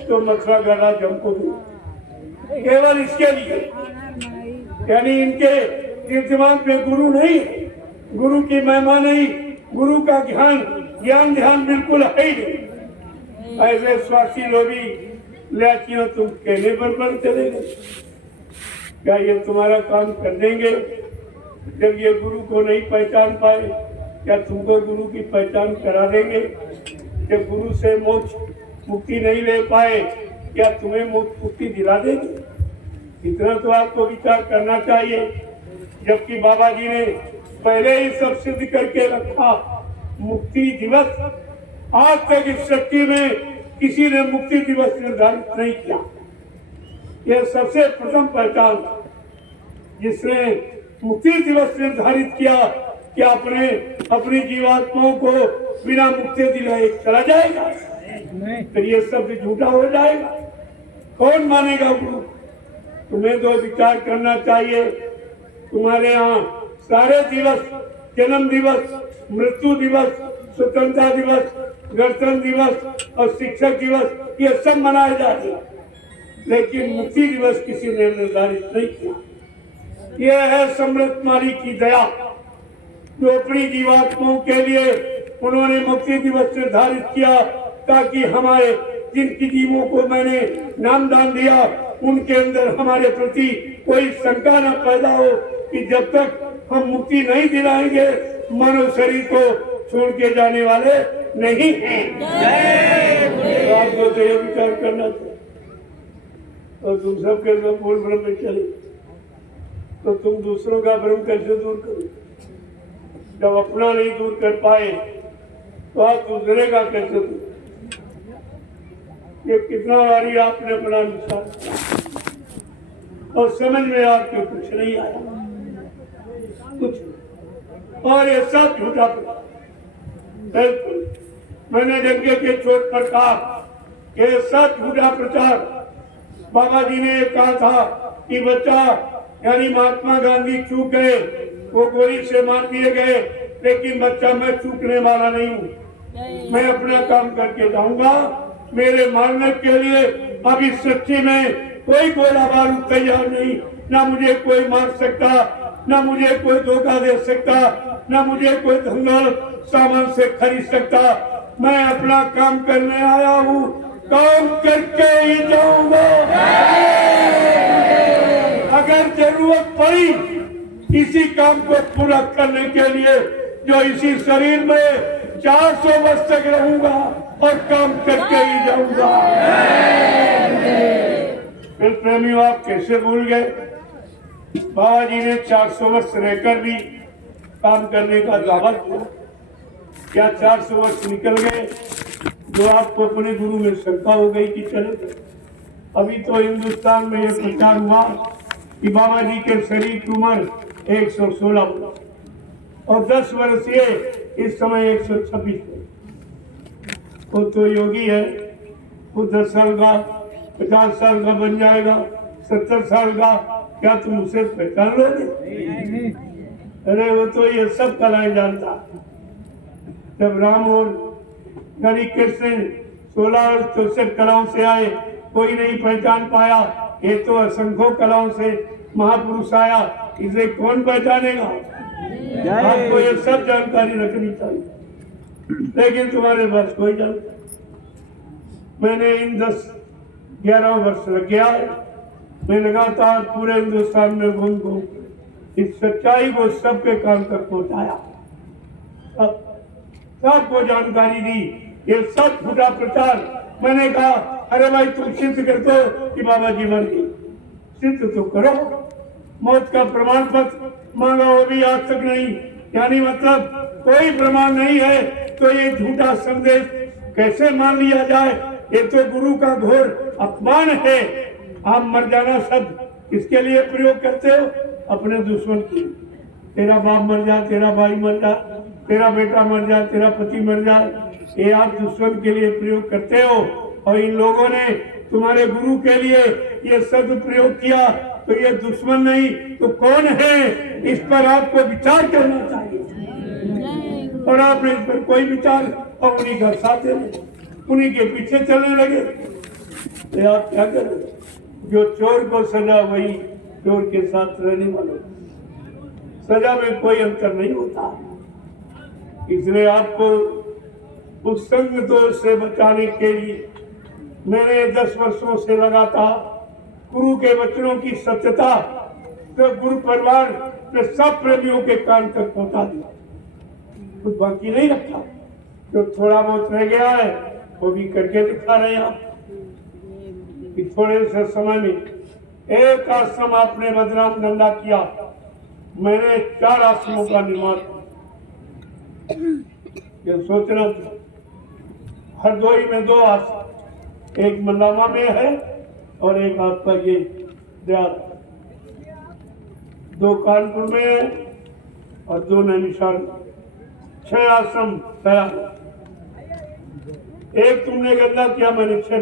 तो मथुरा गला हमको दो, केवल इसके लिए। यानी इनके दिमाग में गुरु नहीं, गुरु की महिमा नहीं, गुरु का ज्ञान ध्यान बिल्कुल है ही नहीं। ऐसे स्वार्थी लोभी लाचियों तुम कहने पर चले गए। क्या ये तुम्हारा काम कर देंगे? जब ये गुरु को नहीं पहचान पाए क्या तुमको गुरु की पहचान करा देंगे? जब गुरु से मोक्ष मुक्ति नहीं ले पाए क्या तुम्हें मोक्ष मुक्ति दिला देंगे? इतना तो आपको विचार करना चाहिए। जबकि बाबा जी ने पहले ही सब सिद्ध करके रखा। मुक्ति दिवस आज तक इस सृष्टि में किसी ने मुक्ति दिवस निर्धारित नहीं किया। यह सबसे प्रथम पहचान जिसने मुक्ति दिवस निर्धारित किया कि अपनी जीवात्माओं को बिना मुक्ति दिलाए चला जाएगा, फिर ये सब झूठा हो जाएगा। कौन मानेगा गुरु? तुम्हें तो विचार करना चाहिए। तुम्हारे यहाँ सारे दिवस, जन्म दिवस, मृत्यु दिवस, स्वतंत्रता दिवस, गणतंत्र दिवस और शिक्षक दिवस ये सब मनाए जाते हैं, लेकिन मुक्ति दिवस किसी ने निर्धारित नहीं किया। यह है सम्राट मालिक की दया जो अपनी जीवात्माओं के लिए उन्होंने मुक्ति दिवस निर्धारित किया ताकि हमारे जिन जीवों को मैंने नामदान दिया उनके अंदर हमारे प्रति कोई शंका न पैदा हो कि जब तक हम मुक्ति नहीं दिलाएंगे मानव शरीर को छोड़ के जाने वाले नहीं हैं। तो आपको तो यह विचार करना चाहिए। और तुम सबके सब मूल ब्रह्म में चले तो तुम दूसरों का भ्रम कैसे दूर करो? जब अपना नहीं दूर कर पाए तो आप दूसरे का कैसे दूर? ये कितना बारी आपने अपना नुकसान किया और समझ में आपको कुछ नहीं आया, कुछ। और ये सब झूठा बिल्कुल मैंने जंगे के चोट पर कहा ये सब झूठा प्रचार। बाबा जी ने कहा था कि बच्चा यानी महात्मा गांधी चूक गए, वो गोली से मार दिए गए, लेकिन बच्चा मैं चूकने वाला नहीं हूँ। मैं अपना काम करके जाऊंगा। मेरे मारने के लिए अब इस सृष्टि में कोई गोला बारूद तैयार नहीं। ना मुझे कोई मार सकता, ना मुझे कोई धोखा दे सकता, ना मुझे कोई धंधल सामान से खरीद सकता। मैं अपना काम करने आया हूँ, काम करके ही जाऊंगा। अगर जरूरत पड़ी इसी काम को पूरा करने के लिए जो इसी शरीर में 400 वर्ष तक रहूंगा और काम करके ही जाऊंगा। फिर प्रेमियों आप कैसे भूल गए? बाबा जी ने 400 वर्ष रहकर भी काम करने का दावा किया। क्या 400 वर्ष निकल गए जो आपको अपने गुरु में शंका हो गई कि चले? अभी तो हिंदुस्तान में यह प्रचार हुआ कि बाबा जी के शरीर की उम्र 116 और 10 वर्ष ये इस समय 126 है। वो तो योगी है, वो 10 साल का 50 साल का बन जाएगा, 70 साल का। क्या तुम उसे पहचान लोगे? अरे वो तो ये सब कलाएं जानता। जब राम और हरि कृष्ण 16 और 64 कलाओं से आए, कोई नहीं पहचान पाया। ये तो असंख्यों कलाओं से महापुरुष आया, इसे कौन पहचानेगा? आपको ये सब जानकारी रखनी चाहिए। लेकिन तुम्हारे पास कोई जान। मैंने इन 10-11 वर्ष लग गया है, मैं लगातार पूरे हिंदुस्तान में घूम घूम इस सच्चाई को सबके कान तक पहुंचाया, सबको जानकारी दी। ये सब झूठा प्रचार। मैंने कहा अरे भाई तुम सिद्ध कर दो कि बाबा जी मर गए, सिद्ध तो करो। मौत का प्रमाण पत्र मांगा, वो भी आज तक नहीं। यानी मतलब कोई प्रमाण नहीं है तो ये झूठा संदेश कैसे मान लिया जाए? ये तो गुरु का घोर अपमान है। आप मर जाना शब्द किसके लिए प्रयोग करते हो? अपने दुश्मन की। तेरा बाप मर जाए, तेरा भाई मर जाए, तेरा बेटा मर जाए, तेरा पति मर जाए, ये आप दुश्मन के लिए प्रयोग करते हो। और इन लोगों ने तुम्हारे गुरु के लिए ये शब्द प्रयोग किया, तो ये दुश्मन नहीं तो कौन है? इस पर आपको विचार करना चाहिए। और आपने इस पर कोई विचार, और उन्हीं का साथ दे, उन्हीं के पीछे चलने लगे। तो आप क्या करें? जो चोर को सजा वही चोर के साथ रहने वालों, सजा में कोई अंतर नहीं होता। इसलिए आपको उस संग दोष से बचाने के लिए मैंने 10 वर्षों से लगातार गुरु के वचनों की सत्यता तो गुरु परिवार के सब प्रेमियों के कान तक पहुंचा दिया, कुछ बाकी नहीं रखा। जो थोड़ा बहुत रह गया है वो भी करके दिखा रहे हैं आप। कि थोड़े से समय में एक आश्रम आपने बदनाम धंधा किया, मैंने 4 आश्रमों का निर्माण किया। ये सोचना हरदोई में 2 आश्रम, एक मल्लामा में है और एक आपका ये देहात, 2 कानपुर में है और 2 नैनीताल। 6 आश्रम तैयार। एक तुमने गंदा किया, मैंने 6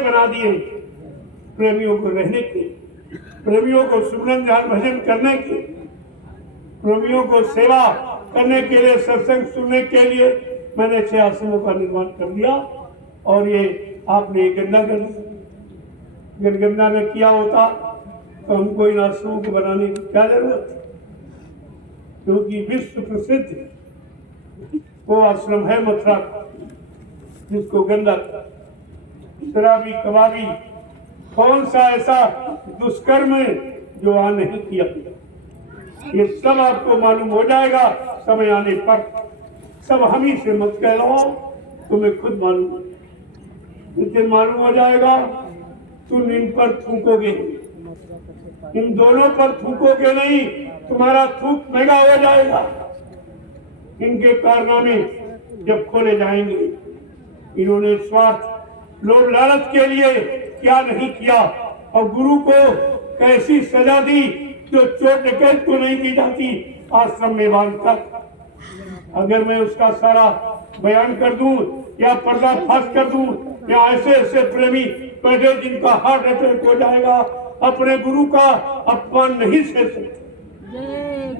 बना दिए प्रेमियों को रहने के, प्रेमियों को सुमरन ध्यान भजन करने के, प्रेमियों को सेवा करने के लिए, सत्संग सुनने के लिए मैंने 6 आश्रमों का निर्माण कर दिया। और ये आपने गंदा कर दिया। अगर गंदा न किया होता तो हमको इन आश्रमों को बनाने की क्या जरूरत है? क्योंकि विश्व प्रसिद्ध वो आश्रम है मथुरा, जिसको गंदा शराबी कबाबी कौन सा ऐसा दुष्कर्म है जो आ नहीं किया? ये सब आपको मालूम हो जाएगा समय आने पर। सब हम ही से मत कहलाओ, तुम्हें खुद मालूम। जितने मालूम हो जाएगा तुम इन पर थूकोगे, इन दोनों पर थूकोगे नहीं, तुम्हारा थूक महंगा हो जाएगा। इनके कारनामे जब खोले जाएंगे, इन्होंने स्वार्थ लोभ लालच के लिए क्या नहीं किया, और गुरु को कैसी सजा दी जो चोर डकैत को नहीं दी जाती आश्रम में बांधकर। अगर मैं उसका सारा बयान कर दूं या पर्दाफाश कर दूं, या ऐसे ऐसे प्रेमी बैठे जिनका हार्ट अटैक हो जाएगा, अपने गुरु का अपमान नहीं सह सकते।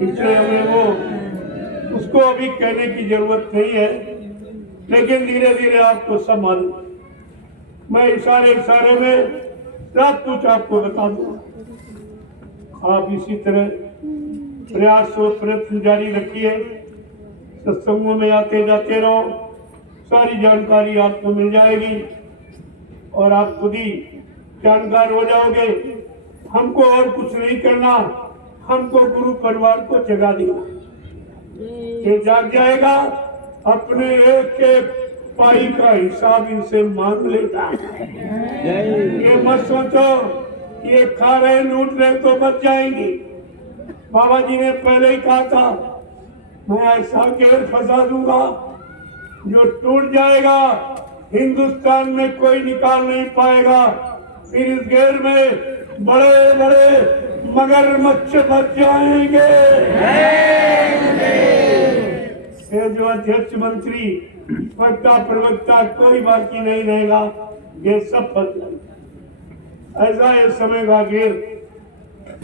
इसलिए हमें वो उसको अभी कहने की जरूरत नहीं है, लेकिन धीरे धीरे आपको सब मालूम। मैं इशारे में सब कुछ आपको बता दूंगा। आप इसी तरह प्रयास और प्रयत्न जारी रखिए, सत्संगों में आते जाते रहो, सारी जानकारी आपको मिल जाएगी और आप खुद ही जानकार हो जाओगे। हमको और कुछ नहीं करना, हमको गुरु परिवार को जगा देना। ये जाग जाएगा, अपने एक एक पाई का हिसाब इनसे मांग लेता है। ये मत सोचो ये खा रहे लूट रहे तो बच जाएंगे। बाबा जी ने पहले ही कहा था, मैं ऐसा घेर फंसा दूंगा जो टूट जाएगा, हिंदुस्तान में कोई निकाल नहीं पाएगा। फिर इस घेर में बड़े बड़े मगरमच्छ बच जाएंगे। ये जो अध्यक्ष मंत्री वक्ता प्रवक्ता कोई बाकी नहीं रहेगा, ये सब फंस जाएगा। ऐसा ये समय का घेर।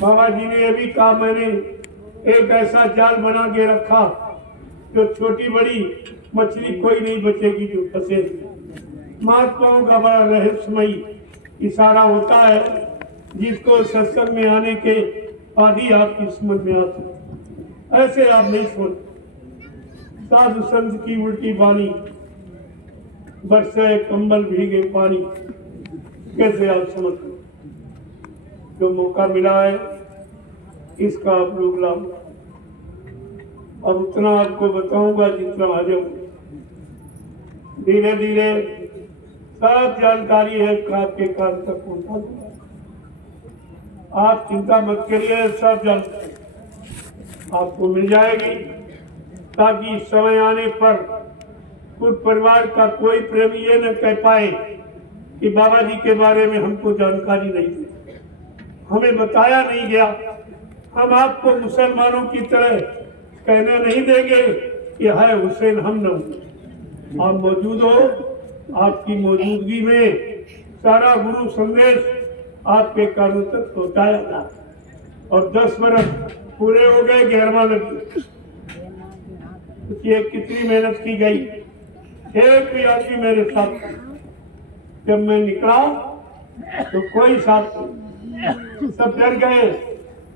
बाबा जी ने ये भी कहा, मैंने एक ऐसा जाल बना के रखा जो छोटी बड़ी मछली कोई नहीं बचेगी जो फंसे। महात्माओं का बड़ा रहस्यमयी इशारा होता है, जिसको सत्संग में आने के आदि आपकी समझ में आता है। ऐसे आप नहीं सोच, साधु संत की उल्टी बानी, बरसे कंबल भीगे पानी। कैसे आप समझ लो? जो मौका मिला है इसका आप लोग लाभ। अब उतना आपको बताऊंगा जितना आ जाऊं। धीरे धीरे सब जानकारी है आपके कान तक पहुंचा दूंगा। आप चिंता मत करिए, सब जानकारी आपको मिल जाएगी, ताकि समय आने पर कुछ परिवार का कोई प्रेमी ये न कह पाए कि बाबा जी के बारे में हमको जानकारी नहीं थी, हमें बताया नहीं गया। हम आपको मुसलमानों की तरह कहने नहीं देंगे कि है हुसैन हम न। आप मौजूद हो, आपकी मौजूदगी में सारा गुरु संदेश आपके कानों तक पहुंचाया था। और 10 वर्ष पूरे हो गए, 11वां लगी। ये कितनी मेहनत की गई। एक भी आदमी मेरे साथ, जब मैं निकला तो कोई साथ नहीं, सब डर गए।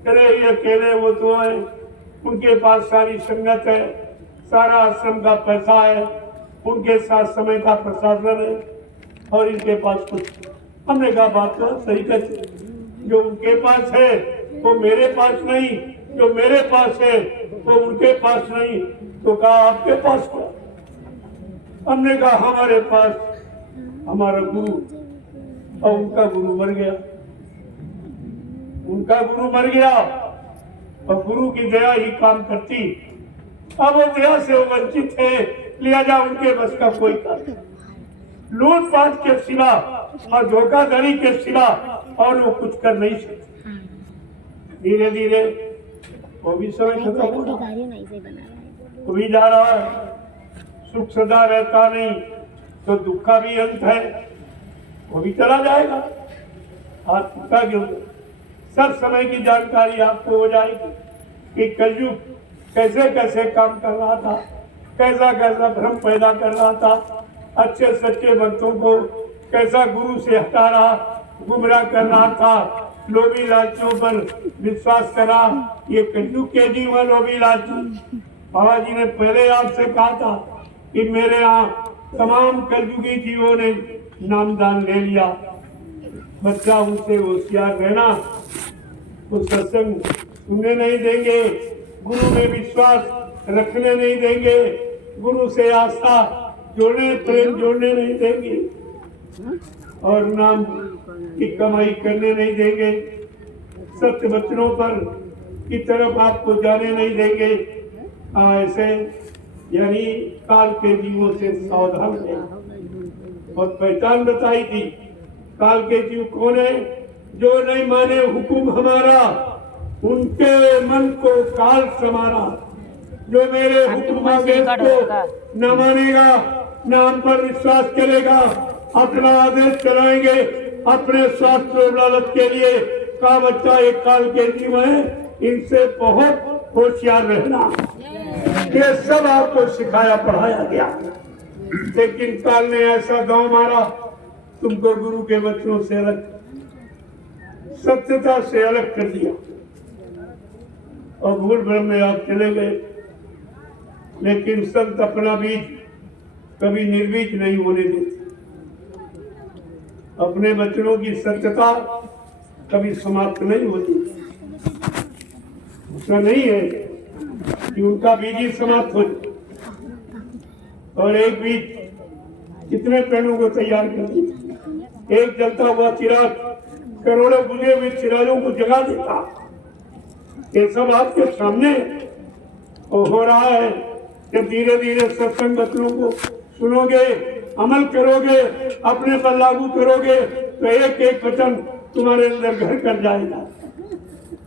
अरे ये अकेले वो तो है, उनके पास सारी संगत है, सारा आश्रम का पैसा है, उनके साथ समय का प्रशासन है और इनके पास कुछ। हमने कहा बात तो सही कहते, जो उनके पास है वो मेरे पास नहीं, जो मेरे पास है वो उनके पास नहीं। तो कहा आपके पास क्या? हमने कहा हमारे पास हमारा गुरु, और उनका गुरु मर गया, उनका गुरु मर गया और गुरु की दया ही काम करती। अब वो दया से वंचित है, लिया जा उनके बस का कोई काम। लूटपाट के सिवा और धोखाधड़ी के सिवा और वो कुछ कर नहीं सकते। धीरे धीरे वो भी समय खत्म हो रहा है, वो भी जा रहा है। सुख सदा रहता नहीं, तो दुख का भी अंत है, वो भी चला जाएगा। आज चिंता क्यों? सब समय की जानकारी आपको हो जाएगी कि कलयुग कैसे कैसे काम कर रहा था, कैसा कैसा भ्रम पैदा कर रहा था, अच्छे सच्चे भक्तों को कैसा गुरु से हटा रहा, गुमराह कर रहा था, लोभी लालचियों पर विश्वास करा। ये कलयुग के जीव है, लोभी लालची। बाबा जी ने पहले आपसे कहा था कि मेरे यहाँ तमाम कलयुगी जीवों ने नामदान ले लिया। बच्चा उनसे होशियार रहना, वो सत्संग सुनने नहीं देंगे, गुरु में विश्वास रखने नहीं देंगे, गुरु से आस्था जोड़ने प्रेम जोड़ने नहीं देंगे, और नाम की कमाई करने नहीं देंगे, सत्य वचनों पर की तरफ आपको जाने नहीं देंगे। ऐसे यानी काल के जीवों से सावधान है। और पहचान बताई थी, काल के जीव कौन है? जो नहीं माने हुकुम हमारा, उनके मन को काल समारा। जो मेरे हुक्म आदेश को न मानेगा, न हम पर विश्वास करेगा, अपना आदेश चलाएंगे अपने स्वास्थ्य और लालच के लिए। का बच्चा एक काल के जीव है, इनसे बहुत होशियार रहना। ये सब आपको सिखाया पढ़ाया गया, लेकिन काल ने ऐसा गांव मारा, तुमको गुरु के वचनों से अलग, सत्यता से अलग कर दिया और भूल भ्रम में आप चले गए। लेकिन संत अपना बीज कभी निर्बीज नहीं होने देते। अपने वचनों की सत्यता कभी समाप्त नहीं होती। उसका नहीं है कि उनका बीज ही समाप्त हो जाए। और एक बीज कितने पेड़ों को तैयार कर देता। एक जलता हुआ चिराग करोड़ों बुझे हुए चिरागों को जगा देता। ये सब आपके सामने हो रहा है। जब धीरे धीरे सत्संग वचनों को सुनोगे, अमल करोगे, अपने पर लागू करोगे, तो एक एक वचन तुम्हारे अंदर घर कर जाएगा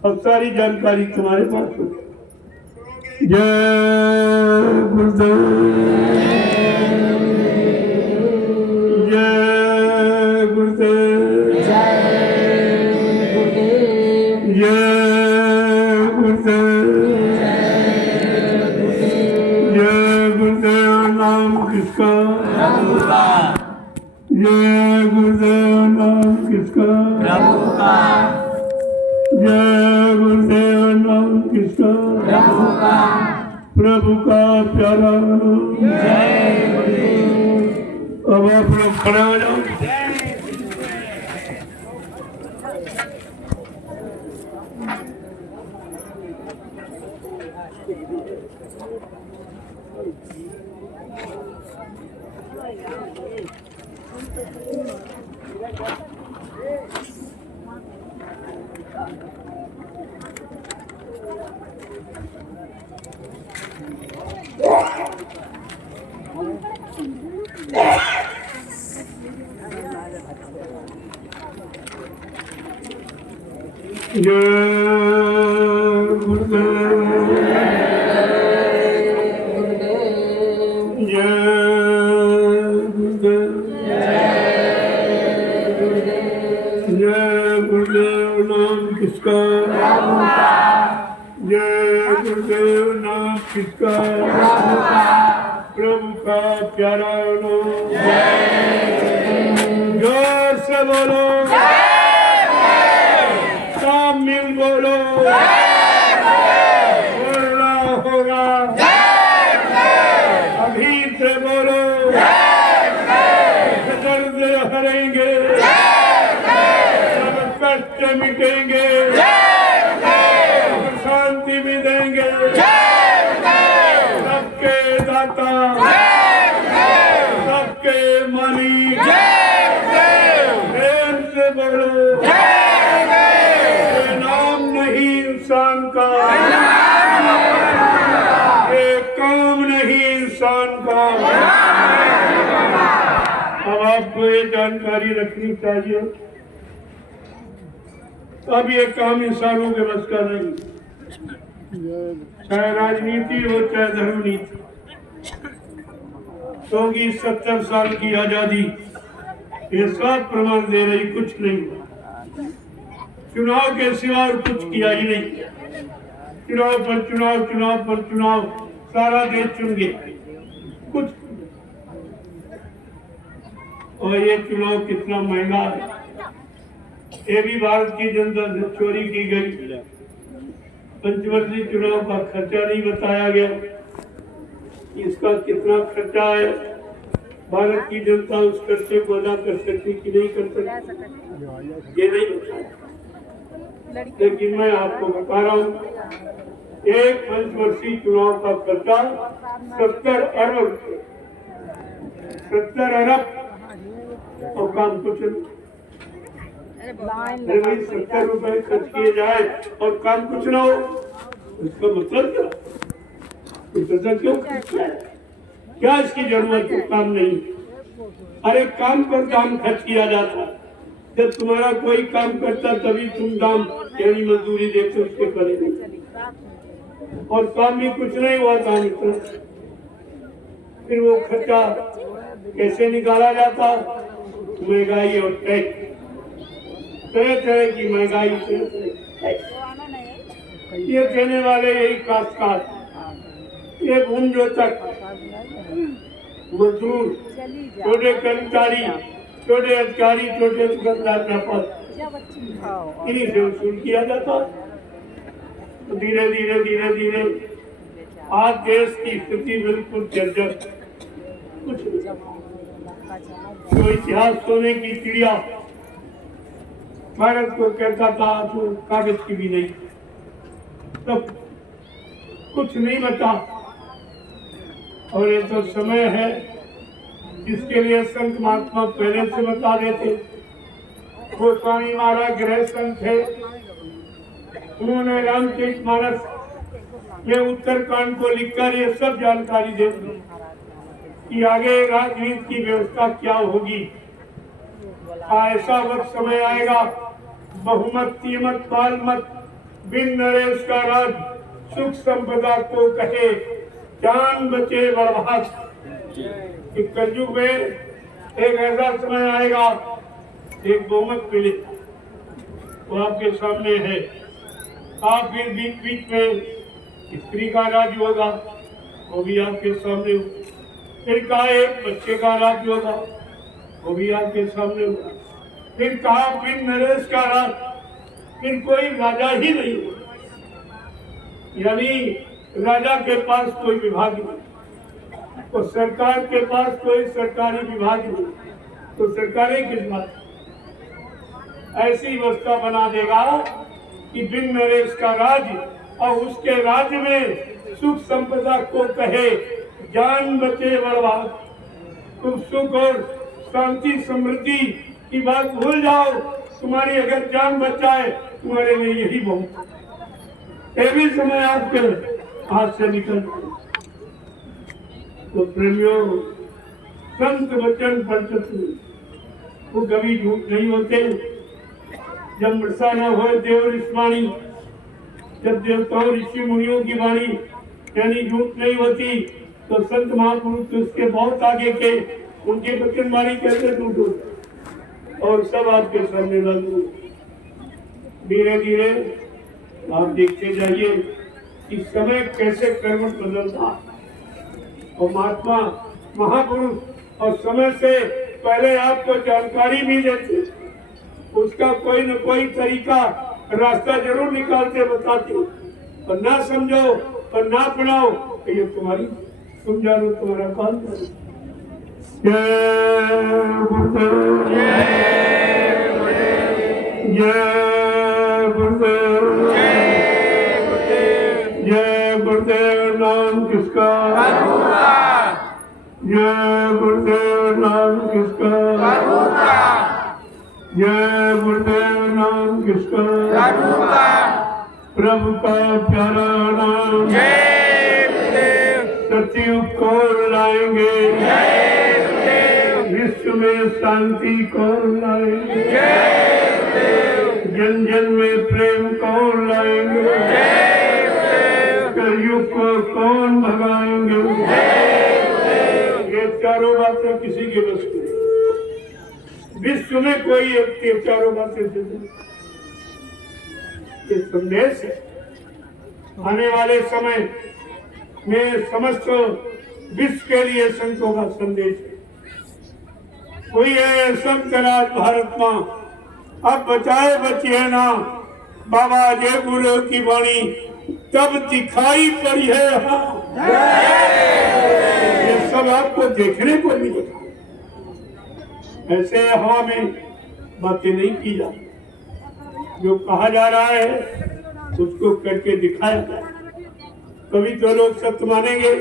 और सारी जानकारी तुम्हारे पास होगी। जय गुरुदेव, जय गुरुदेव, जय गुरुदेव, जय गुरुदेव। नाम किसका? जय गुरुदेव। नाम किसका? प्रभु का। जय गुरुदेव। नाम किसका? प्रभु का। प्रभु का प्यारा नाम। अब आप लोग खड़े हो जाओ। जय गुरुदेव, जय गुरुदेव, जय गुरुदेव नाम किसका? जय गुरुदेव नाम किसका? प्रभु का प्यारा नाम। जोर से बोलो, सब मिल बोलो, बोलना होगा। अभी से बोलो, दर्द हरेंगे, सब कष्ट मिटेंगे, शांति भी देंगे। सबके दाता, सबके मालिक, प्रेम से बोलो। ये नाम नहीं इंसान का, ये काम नहीं इंसान का। अब आपको ये जानकारी रखनी चाहिए, अब ये काम इंसानों के बस का नहीं, चाहे राजनीति हो चाहे धर्म नीति। क्योंकि 70 साल की आजादी ये सब प्रमाण दे रही, कुछ नहीं। चुनाव के सिवा और कुछ किया ही नहीं। चुनाव पर चुनाव, चुनाव पर चुनाव, सारा देश चुन गया कुछ। और ये चुनाव कितना महंगा है, ये भी भारत की जनता से चोरी की गई। पंचवर्षीय चुनाव का खर्चा नहीं बताया गया, इसका कितना खर्चा है। भारत की जनता उस खर्चे को अदा कर सकती कि नहीं कर सकती, ये नहीं बताया। लेकिन मैं आपको बता रहा हूँ, एक पंचवर्षीय चुनाव का खर्चा 70 अरब, 70 अरब और काम कुछ नहीं। अरे भाई 70 रुपए खर्च किए जाए और काम कुछ ना हो, इसका मतलब क्या? पैसा क्यों खर्च किया? क्या इसकी जरूरत है? काम नहीं। अरे काम पर दाम खर्च किया जाता, जब तुम्हारा कोई काम करता तभी तुम दाम यानी मजदूरी देते, उसके पहले नहीं। और काम भी कुछ नहीं हुआ, काम इतना। फिर वो खर्चा कैसे निकाला जाता? महंगाई और टैक्स, तरह तरह की महंगाई। ये कहने वाले यही काश्तकार, ये भूमजोतक, मजदूर, छोटे कर्मचारी, छोटे अधिकारी, छोटे दुकानदार का पद इन्हीं से वसूल किया जाता। तो धीरे धीरे धीरे धीरे आज देश की स्थिति बिल्कुल जर्जर, कुछ जो इतिहास सोने की चिड़िया भारत को कहता था, तो कागज की भी नहीं, तब कुछ नहीं बचा। और ये तो समय है जिसके लिए संत महात्मा पहले से बता देते। वो स्वामी महाराज गृह संत थे, उन्होंने रामचरितमानस में उत्तरकांड को लिखकर ये सब जानकारी दे दी कि आगे राजनीति की व्यवस्था क्या होगी। ऐसा वक्त समय आएगा, बहुमत, तीमत, बालमत, बिन नरेश का राज, सुख संपदा को कहे, जान बचे बर्बाद। कलयुग में एक ऐसा समय आएगा, एक बहुमत मिले, वो आपके सामने है। आप फिर बीच बीच में स्त्री का राज होगा, वो भी आपके सामने होगा। फिर कहा एक बच्चे का राज होगा, वो भी आपके सामने होगा। फिर कहा फिर नरेश का राज, फिर कोई राजा ही नहीं होगा। यानी राजा के पास कोई विभाग नहीं, तो सरकार के पास कोई सरकारी विभाग नहीं, तो सरकारें किस बात? ऐसी व्यवस्था बना देगा कि बिन नरेश का राज्य और उसके राज्य में सुख संपदा को कहे जान बचे बर्बाद। तुम सुख और शांति समृद्धि की बात भूल जाओ, तुम्हारी अगर जान बचाए तुम्हारे लिए यही बहुत। ये भी समय आपके हाथ से निकल जाए। तो प्रेमियों, संत वचन पंचतत्व वो कभी झूठ नहीं होते। जब मृषा न हो देव ऋषवाणी, जब देवताओं ऋषि मुनियों की वाणी यानी झूठ नहीं होती, तो संत महापुरुष तो उसके बहुत आगे के, उनके वचन वाणी कैसे झूठ होती? और सब आपके सामने लागू। धीरे धीरे आप देखते जाइए कि समय कैसे कर्म बदलता, और महात्मा महापुरुष और समय से पहले आपको जानकारी भी देते, उसका कोई न कोई तरीका रास्ता जरूर निकालते बताते। और ना समझो और ना अपनाओ तो ये तुम्हारी समझा लो तुम्हारा काम करो। जय गुरुदेव, जय गुरुदेव, जय गुरुदेव। नाम किसका? जय गुरुदेव। नाम किसका? जय गुरुदेव। नाम किसका? प्रभु का प्यारा नाम। सतयुग कौन लाएंगे? विश्व में शांति कौन लाएंगे? जन जन में प्रेम कौन लाएंगे? कलयुग को कौन भगाएंगे? ये चारों बातें किसी के बस की, विश्व में कोई एक चारों बातें ये संदेश है। आने वाले समय में समस्त विश्व के लिए संतों का संदेश है। कोई है संत राज भारत मां, अब बचाए बचिए ना, बाबा जय गुरु की वाणी तब दिखाई पड़ी है यहाँ। ये सब आपको देखने को मिलेगा। ऐसे हवा में बातें नहीं की जाती, जो कहा जा रहा है उसको करके दिखाया जाए, तभी तो लोग सत्य मानेंगे।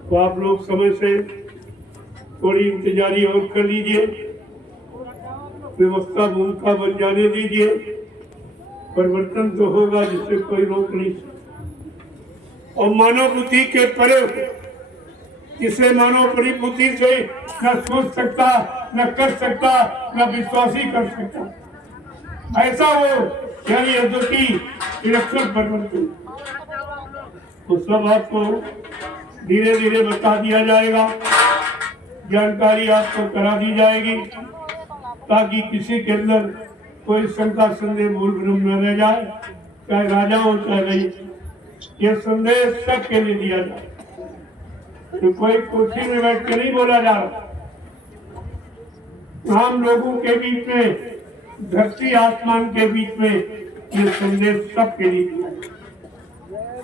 तो आप लोग समय से थोड़ी इंतजारी और कर लीजिए, व्यवस्था भूमिका बन जाने दीजिए। परिवर्तन तो होगा जिससे कोई रोक नहीं सकता। और मानव बुद्धि के परे, जिसे मानव परिबुद्धि से न सोच सकता, न कर सकता, न विश्वास ही कर सकता, ऐसा वो यानी अद्वितीय विलक्षण परिवर्तन, तो सब आपको धीरे धीरे बता दिया जाएगा, जानकारी आपको करा दी जाएगी, ताकि किसी के अंदर कोई शंका संदेह मूल भ्रम न रह जाए, चाहे राजा हो चाहे नहीं। ये संदेश सबके लिए दिया जाए। तो कोई कुर्सी में बैठ के नहीं बोला जा रहा, हम लोगों के बीच में, धरती आसमान के बीच में ये संदेश सबके लिए दिया जाए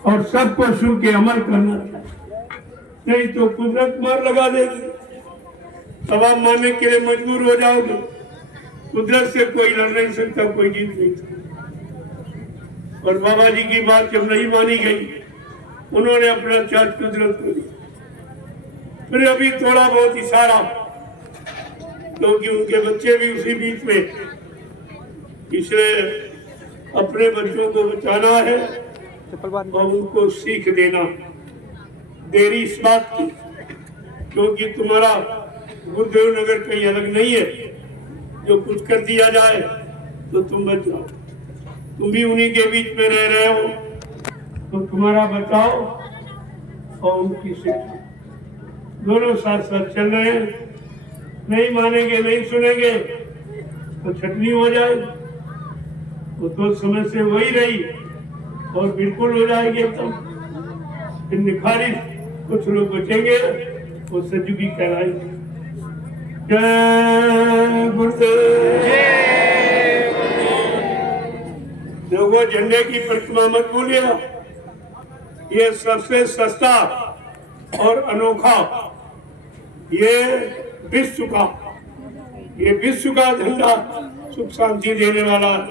और सबको सुन के अमल करना चाहिए। नहीं तो कुदरत मार लगा देगी, तब आप मानने के लिए मजबूर हो जाओगे। कुदरत से कोई लड़ नहीं सकता, कोई जीत नहीं सकता। और बाबा जी की बात जब नहीं मानी गई, उन्होंने अपना चार्ज कुदरत को दिया। फिर अभी थोड़ा बहुत इशारा, क्योंकि उनके बच्चे भी उसी बीच में, इसलिए अपने बच्चों को बचाना है और उनको सीख देना। देरी इस बात की, क्योंकि तुम्हारा गुरुदेव नगर कहीं अलग नहीं है, जो कुछ कर दिया जाए तो तुम बच जाओ। तुम भी उन्हीं के बीच में रह रहे हो, तो तुम्हारा बचाओ और उनकी शिक्षा, दोनों साथ साथ चल रहे हैं। नहीं मानेंगे, नहीं सुनेंगे तो छटनी हो जाए, तो समय से वही रही और बिल्कुल हो जाएगी एकदम। फिर निखारी कुछ लोग बचेंगे, वो सज्जुगी कहलाएंगे। जय गुरुदेव। लोगों, झंडे की प्रतिमा मत भूलिएगा, ये सबसे सस्ता और अनोखा, ये विश्व का झंडा सुख शांति देने वाला है।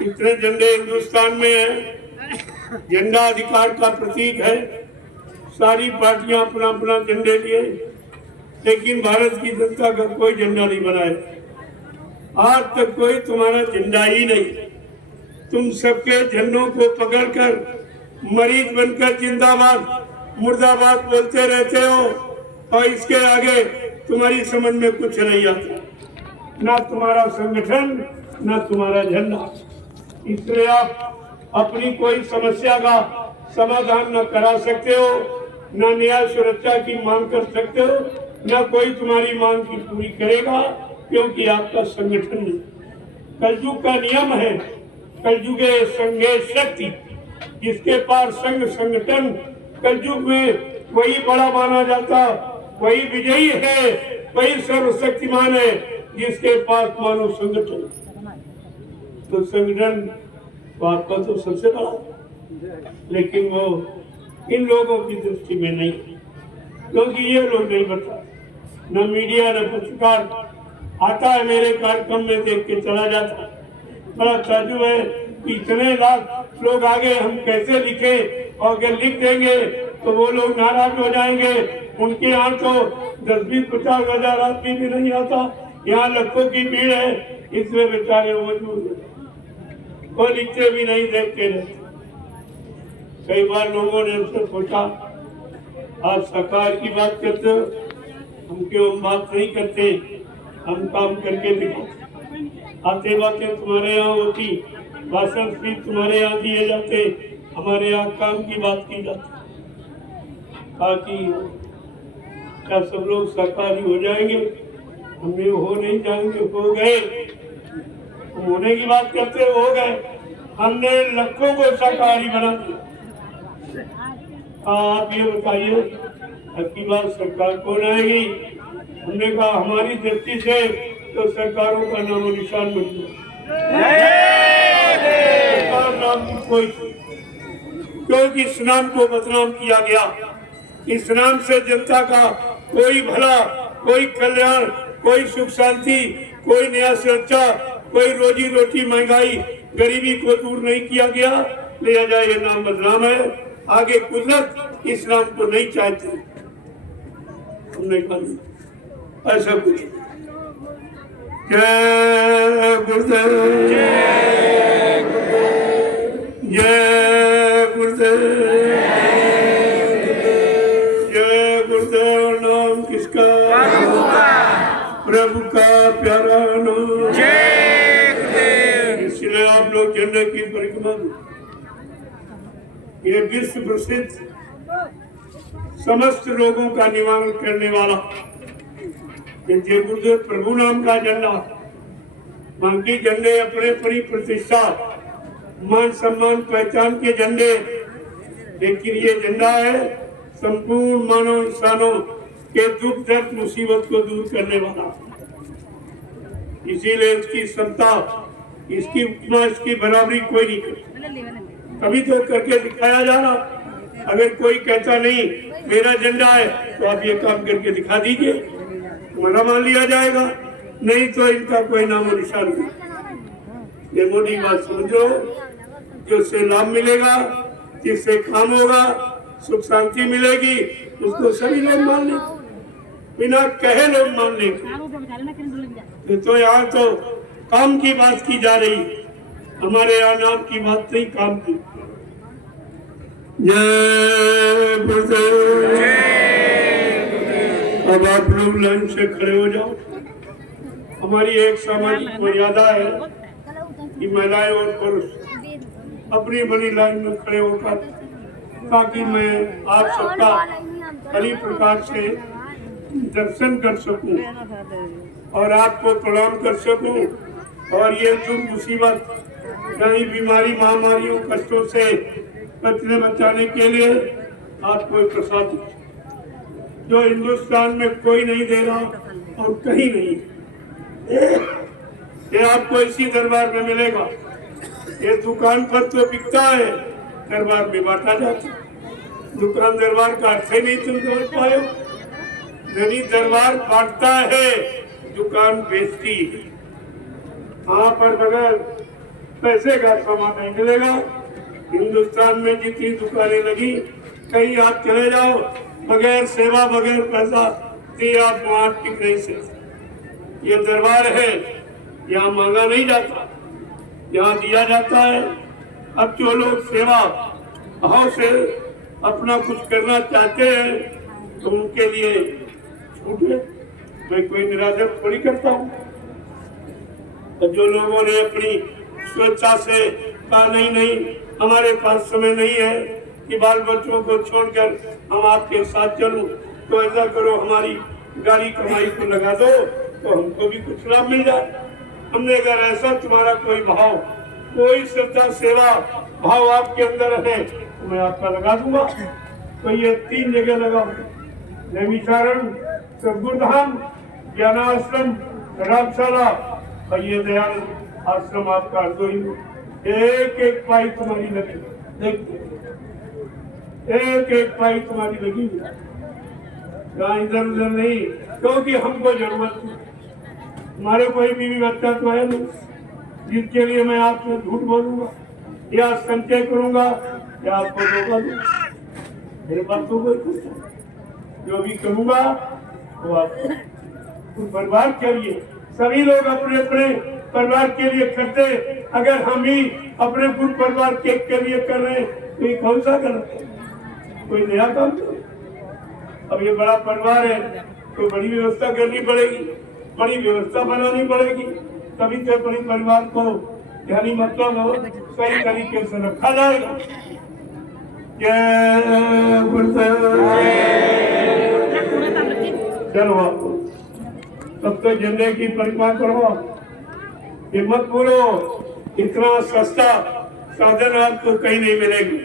इतने झंडे हिंदुस्तान में हैं। झंडा अधिकार का प्रतीक है। सारी पार्टियां अपना अपना झंडे लिए, लेकिन भारत की जनता का कोई झंडा नहीं बनाया। आज तक कोई तुम्हारा झंडा ही नहीं। तुम सबके झंडों को पकड़कर मरीज बनकर जिंदाबाद मुर्दाबाद बोलते रहते हो, और इसके आगे तुम्हारी समझ में कुछ नहीं आता, ना तुम्हारा संगठन ना तुम्हारा झंडा। इसलिए आप अपनी कोई समस्या का समाधान न करा सकते हो, न न्याय सुरक्षा की मांग कर सकते हो, न कोई तुम्हारी मांग की पूरी करेगा, क्योंकि आपका संगठन नहीं। कलयुग का नियम है, कलयुगे संघे शक्ति, जिसके पास संघ संगठन, कलयुग में वही बड़ा माना जाता, वही विजयी है, वही सर्वशक्तिमान है, जिसके पास मानव संगठन। तो संगठन आपका तो सबसे बड़ा, लेकिन वो इन लोगों की दृष्टि में नहीं, क्योंकि ये लोग नहीं बता, न मीडिया न पत्रकार आता है मेरे कार्यक्रम में, देख के चला जाता। बड़ा ताज्जुब है कि इतने लाख लोग आगे हम कैसे लिखे, और अगर लिख देंगे तो वो लोग नाराज हो जाएंगे। उनके यहाँ तो 10-20-50 हजार आदमी भी नहीं आता, यहाँ लाखों की भीड़ है, इसलिए बेचारे मजबूर है, वो लिखते भी नहीं, देखते रहते। कई बार लोगों ने हमसे पूछा, आप सरकार की बात करते हो, हम क्यों बात नहीं करते, हम काम करके दिखाते। आते बातें तुम्हारे यहाँ होती, भाषण स्पीच तुम्हारे यहाँ दिए जाते, हमारे यहाँ काम की बात की जाती। ताकि क्या सब लोग सरकारी हो जाएंगे? हमें हो नहीं जाएंगे, हो गए। हम होने की बात करते हो गए, हमने लाखों को सरकारी बना दिया। आप ये बताइए, अगली बार सरकार कौन आएगी? हमने कहा हमारी दृष्टि से तो सरकारों का नाम निशान बन गया, नाम की कोई, क्योंकि इस नाम को बदनाम किया गया। इस नाम से जनता का कोई भला, कोई कल्याण, कोई सुख शांति, कोई न्याय सुरक्षा, कोई रोजी रोटी, महंगाई, गरीबी को दूर नहीं किया गया। लिहाजा ये नाम बदनाम है। आगे कुदरत इस नाम को नहीं चाहती। हमने कहा ऐसा कुछ। जय गुरुदेव, जय गुरुदेव, जय गुरुदेव। नाम किसका? प्रभु का प्यारा नाम। इसलिए आप लोग झंडे की परिक्रमा, ये विश्व प्रसिद्ध समस्त रोगों का निवारण करने वाला ये जय गुरुदेव प्रभु नाम का झंडा। बाकी झंडे अपने अपनी प्रतिष्ठा, मान सम्मान, पहचान के झंडे, लेकिन ये झंडा है संपूर्ण मानव इंसानों के दुख दर्द मुसीबत को दूर करने वाला। इसीलिए इसकी क्षमता, इसकी उपमा, इसकी बराबरी कोई नहीं कर, तभी तो करके दिखाया जा रहा। अगर कोई कहता नहीं मेरा झंडा है, तो आप ये काम करके दिखा दीजिए, तुम्हारा मान लिया जाएगा, नहीं तो इनका कोई नामो निशान नहीं। ये मोटी बात समझो, जिससे लाभ मिलेगा, जिससे काम होगा, सुख शांति मिलेगी, उसको सभी लोग मान लें, बिना कहे लोग मान लें। तो यहाँ तो काम की बात की जा रही, हमारे यहाँ नाम की बात नहीं, काम की। जय गुरुदेव। अब आप लोग लाइन से खड़े हो जाओ। हमारी एक सामाजिक मर्यादा है कि महिलाएं और पुरुष अपनी बनी लाइन में खड़े होकर, ताकि मैं आप सबका बड़ी प्रकार से दर्शन कर सकूं और आपको प्रणाम कर सकूं, और ये दुख मुसीबत, नई बीमारी, महामारियों, कष्टों से बचाने के लिए आपको एक प्रसाद जो हिंदुस्तान में कोई नहीं दे रहा और कहीं नहीं, ये आपको इसी दरबार में मिलेगा। ये दुकान पर तो बिकता है, दरबार में बांटा जाता। दुकान दरबार का अर्थ ही नहीं तुम समझ पाए। नहीं, दरबार बांटता है, दुकान बेचती है। वहां पर बगैर पैसे का सामान नहीं मिलेगा। हिंदुस्तान में जितनी दुकानें लगी, कहीं आप चले जाओ, बगैर सेवा बगैर पैसा दिए आप वहां टिक नहीं सकते। ये दरबार है, यहाँ मांगा नहीं जाता, यहाँ दिया जाता है। अब जो लोग सेवा भाव से अपना कुछ करना चाहते हैं तो उनके लिए छूट है। मैं कोई निरादर थोड़ी करता हूँ। तो जो लोगों ने अपनी स्वेच्छा से कहा नहीं नहीं हमारे पास समय नहीं है कि बाल बच्चों को छोड़कर हम आपके साथ चलूं, तो ऐसा करो हमारी गाड़ी कमाई को लगा दो तो हमको भी कुछ लाभ मिल जाए। हमने अगर ऐसा तुम्हारा कोई भाव, कोई श्रद्धा सेवा भाव आपके अंदर है तो मैं आपका लगा दूंगा। तो ये 3 जगह लगाऊंगा, नैमिषारण्य, गुरुधाम, ज्ञानाश्रम, रामशाला और ये दयाल आश्रम आपका दो ही। एक एक पाई तुम्हारी लगी, एक एक पाई तुम्हारी लगी, इधर उधर नहीं, क्योंकि हमको जरूरत है। हमारे कोई बीवी बच्चा तो है नहीं जिसके लिए मैं आपसे झूठ बोलूंगा या संचय करूंगा या आपको धोखा दूंगा। मेरे पास तो कोई कुछ नहीं। जो भी करूंगा वो आपको परिवार के लिए, सभी लोग अपने अपने परिवार के लिए करते। अगर हम ही अपने पूरे परिवार के लिए कर रहे हैं तो ये कौन सा गलत है? कोई नया काम करो। अब ये बड़ा परिवार है तो बड़ी व्यवस्था करनी पड़ेगी, बड़ी व्यवस्था बनानी पड़ेगी, तभी तो बड़ी परिवार को यानी मतलब हो सही तरीके से रखा जाएगा। चलो आपको तब तो झंडे की परिक्रमा करो, हिम्मत बोलो, इतना सस्ता साधन आपको कहीं नहीं मिलेगी।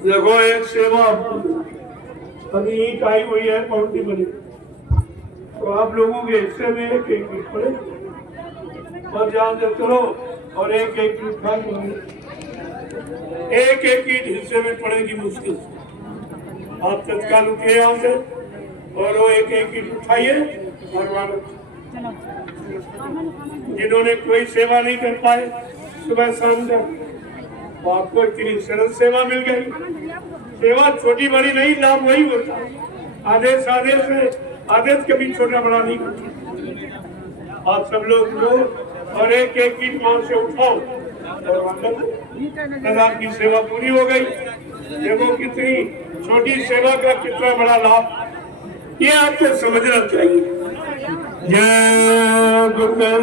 देखो एक सेवा अभी ईट आई हुई है, पौटी बनी, तो आप लोगों के हिस्से में एक एक ईट पड़े और जान से चलो और एक एक ईट खा एक एक ईट हिस्से में पड़ेगी मुश्किल से। आप तत्काल उठिए यहाँ से और वो एक एक ईट उठाइए और वापस। जिन्होंने कोई सेवा नहीं कर पाए सुबह शाम तक, तो आपको इतनी सरल सेवा मिल गई। सेवा छोटी बड़ी नहीं, लाभ वही होता। आदेश आदेश है, आदेश कभी छोटा बड़ा नहीं होता। आप सब लोग लो और एक एक ईट वहां से उठाओ और वहां आपकी सेवा पूरी हो गई। देखो कितनी छोटी सेवा का कितना बड़ा लाभ, ये आपको समझना चाहिए। जय गुरुदेव।